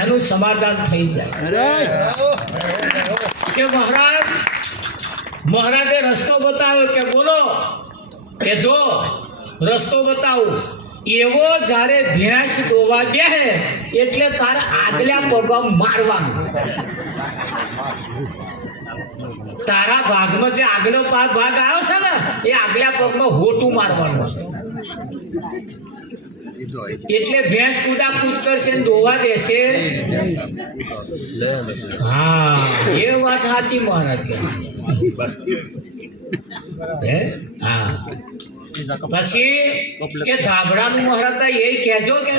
એનું સમાધાન થઈ જાય કે મહારાજે રસ્તો બતાવ્યો કે બોલો કે જો રસ્તો બતાવું એવો જ્યારે ભેંસ દોવા બેહે એટલે તારે આગલા પગમ મારવાનું તારા ભાગમાં જે આગલો ભાગ આવ્યો છે ને એ આગલા પગમાં હોટું મારવાનું એટલે ભેંસ કૂદાકૂદ કરશે ને દોવા દેશે હા એ વાત સાચી મહારાજ કે હા પછી કે ધાબળાનું મહારાજ એ કહેજો કે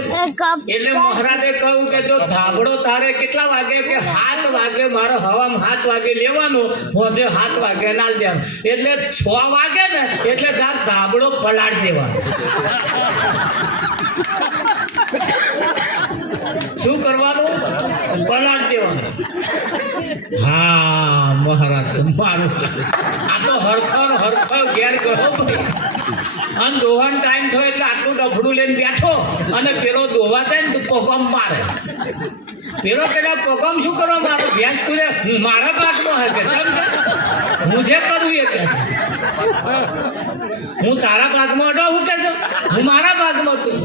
એટલે મહારાજે કહ્યું કે જો ધાબળો તારે કેટલા વાગે કે 7 વાગે મારો હવામાં 7 વાગે લેવાનો હોજે 7 વાગે ના દેવાનો એટલે 6 વાગે ને એટલે ધાબળો પલાળ દેવાનો શું કરવાનું પલાળ દેવાનું હા મહારાજ મારું આ તો હરખર ઘેર કરો અને દોવાનો ટાઈમ થયો એટલે આટલું ડફડું લઈને બેઠો અને પેલો દોવા જાય ને પગમ મારે પેલો પેલા પગમ શું કરવા મારો ભેંસ કુદે મારા ભાગમાં હે કે હું જે કરું એ કે હું તારા ભાગમાં અડો હું કે હું મારા ભાગમાં તું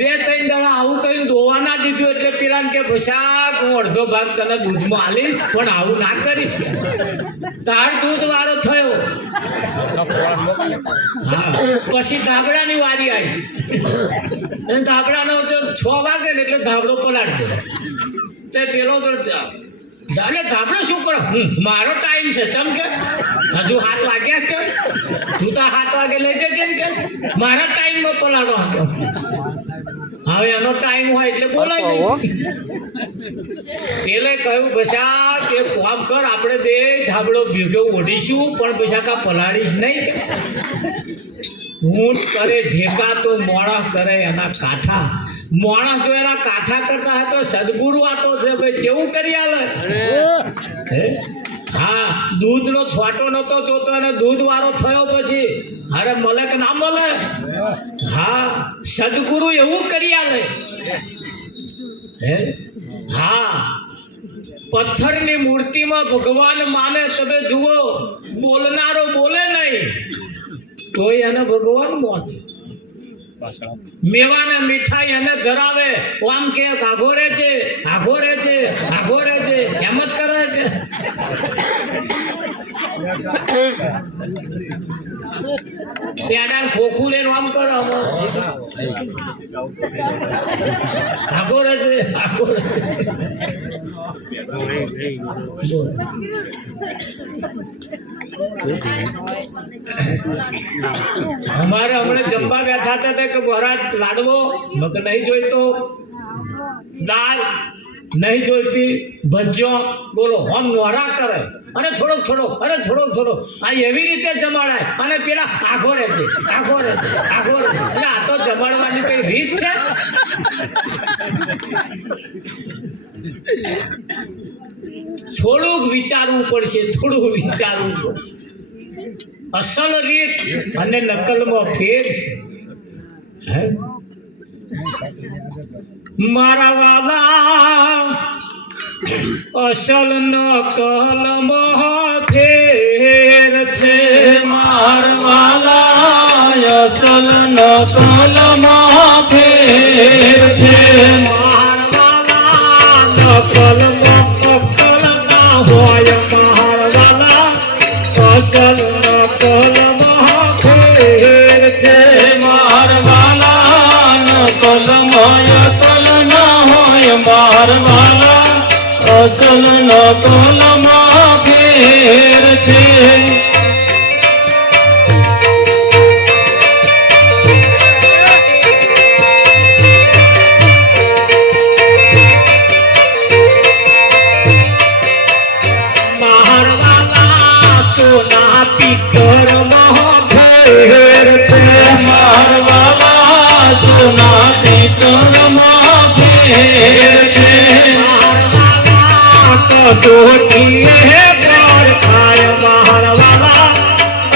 2-3 દાડા આવું કઈ દોવા ના દીધું એટલે પેલા કે ભસાક હું અડધો ભાગ તને દૂધમાં આલીશ પણ આવું ના કરીશ તાર દૂધ વાળો થયો હા પછી ધાબળાની વારી આવી અને ધાબળાનો 6 વાગે ને એટલે ધાબળો પલાળી દે તે પેલો તો ધાબળો શું કરો મારો ટાઈમ છે ચમ કે હજુ 7 વાગ્યા કે તું તો 7 વાગે લઈ જજે ને કે મારા ટાઈમમાં પલાળો હતો હવે એનો ટાઈમ હોય એટલે બોલાય પેલે કહ્યું બસા કે કામ કર આપણે બે ધાબળો ભેગો ઓઢીશું પણ બસા કા પલાળીશ નહીં કે ઊંટ કરે ઢેકા તો મોણા કરે એના કાંઠા માણસ જો એના કાંઠા કરતા હોય તો સદગુરુ આતો છે ભાઈ કેવું કરી આલે હા દૂધનો છવાટો નતો જોતો અને દૂધ વાળો થયો પછી અરે મળે કે ના મળે હા સદગુરુ એવું કરી આલે હા પથ્થરની મૂર્તિમાં ભગવાન માને તમે જુઓ બોલનારો બોલે નહીં તોય એને ભગવાન માને મેવાને મીઠાઈ એને ધરાવે આમ કે આઘોરે છે એમ જ કરે છે પેડા ખોખું લઈને આમ કરો આઘોરે છે અમારે હમણાં જમવા બેઠા હતા કે મહારાજ લાડવો નહીં જોઈતો દાળ નહીં જોઈતી ભજીયો બોલો આમ નોરા કરે અને થોડોક આ એવી રીતે જમાડાય અને પેલા આઘો રહે છે એટલે આ તો જમાડવાની કઈ રીત છે થોડુંક વિચારવું પડશે અસલ રીત અને નકલમાં ફેર છે મારા વાલા અસલ નકલમાં ફેર છે મારવાલા અસલ નકલમાં ફેર છે મારવાલા નકલમાં અકલ ના હોય મારવાલા અસલ નકલમાં ફેર છે મારવાલા નકલમાં અકલ ના હોય મારવાલા અસલ નકલમાં ફેર છે મારવાલા સોના પિત્તરમાં ફેર છે મારવાલા સોના પિત્તરમાં ફેર છે કસોટીએ પર ખાય મારવાલા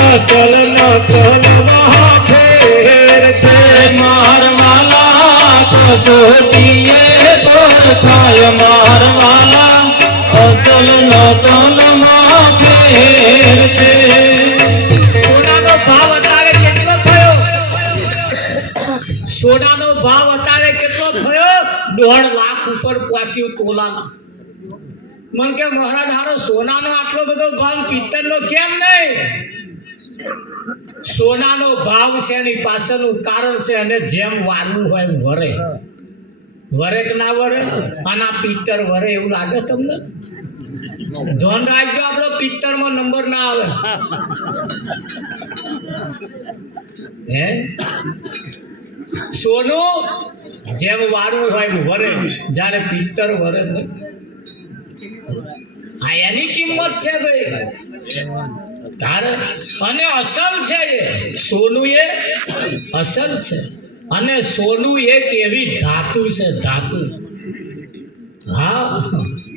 અસલ નકલમાં ફેર છે મારવાલા કસોટીએ પર થાય મારવાલા અસલ નકલમાં ફેર છે સોનાનો ભાવ અત્યારે કેટલો થયો સોનાનો ભાવ અત્યારે કેટલો થયો 1.5 લાખ ઉપર પહોંચ્યું તોલામાં મન કે મહારાજ હારો સોનાનો આટલો બધો ભાવ પિત્તળનો કેમ નહીં સોનાનો ભાવ છે એની પાછળનું કારણ છે અને જેમ વારવું હોય એમ વરે વરે કે ના વરે અને આ પિત્તર વરે એવું લાગે તમને ધ્યાન રાખજો આપણો પિત્તરમાં નંબર ના આવે હે સોનું જેમ વારવું હોય એમ વરે જ્યારે પિત્તર વરે નહીં આ એની કિંમત છે ભાઈ તારે અને અસલ છે એ સોનું એ અસલ છે અને સોનું એક એવી ધાતુ છે ધાતુ હા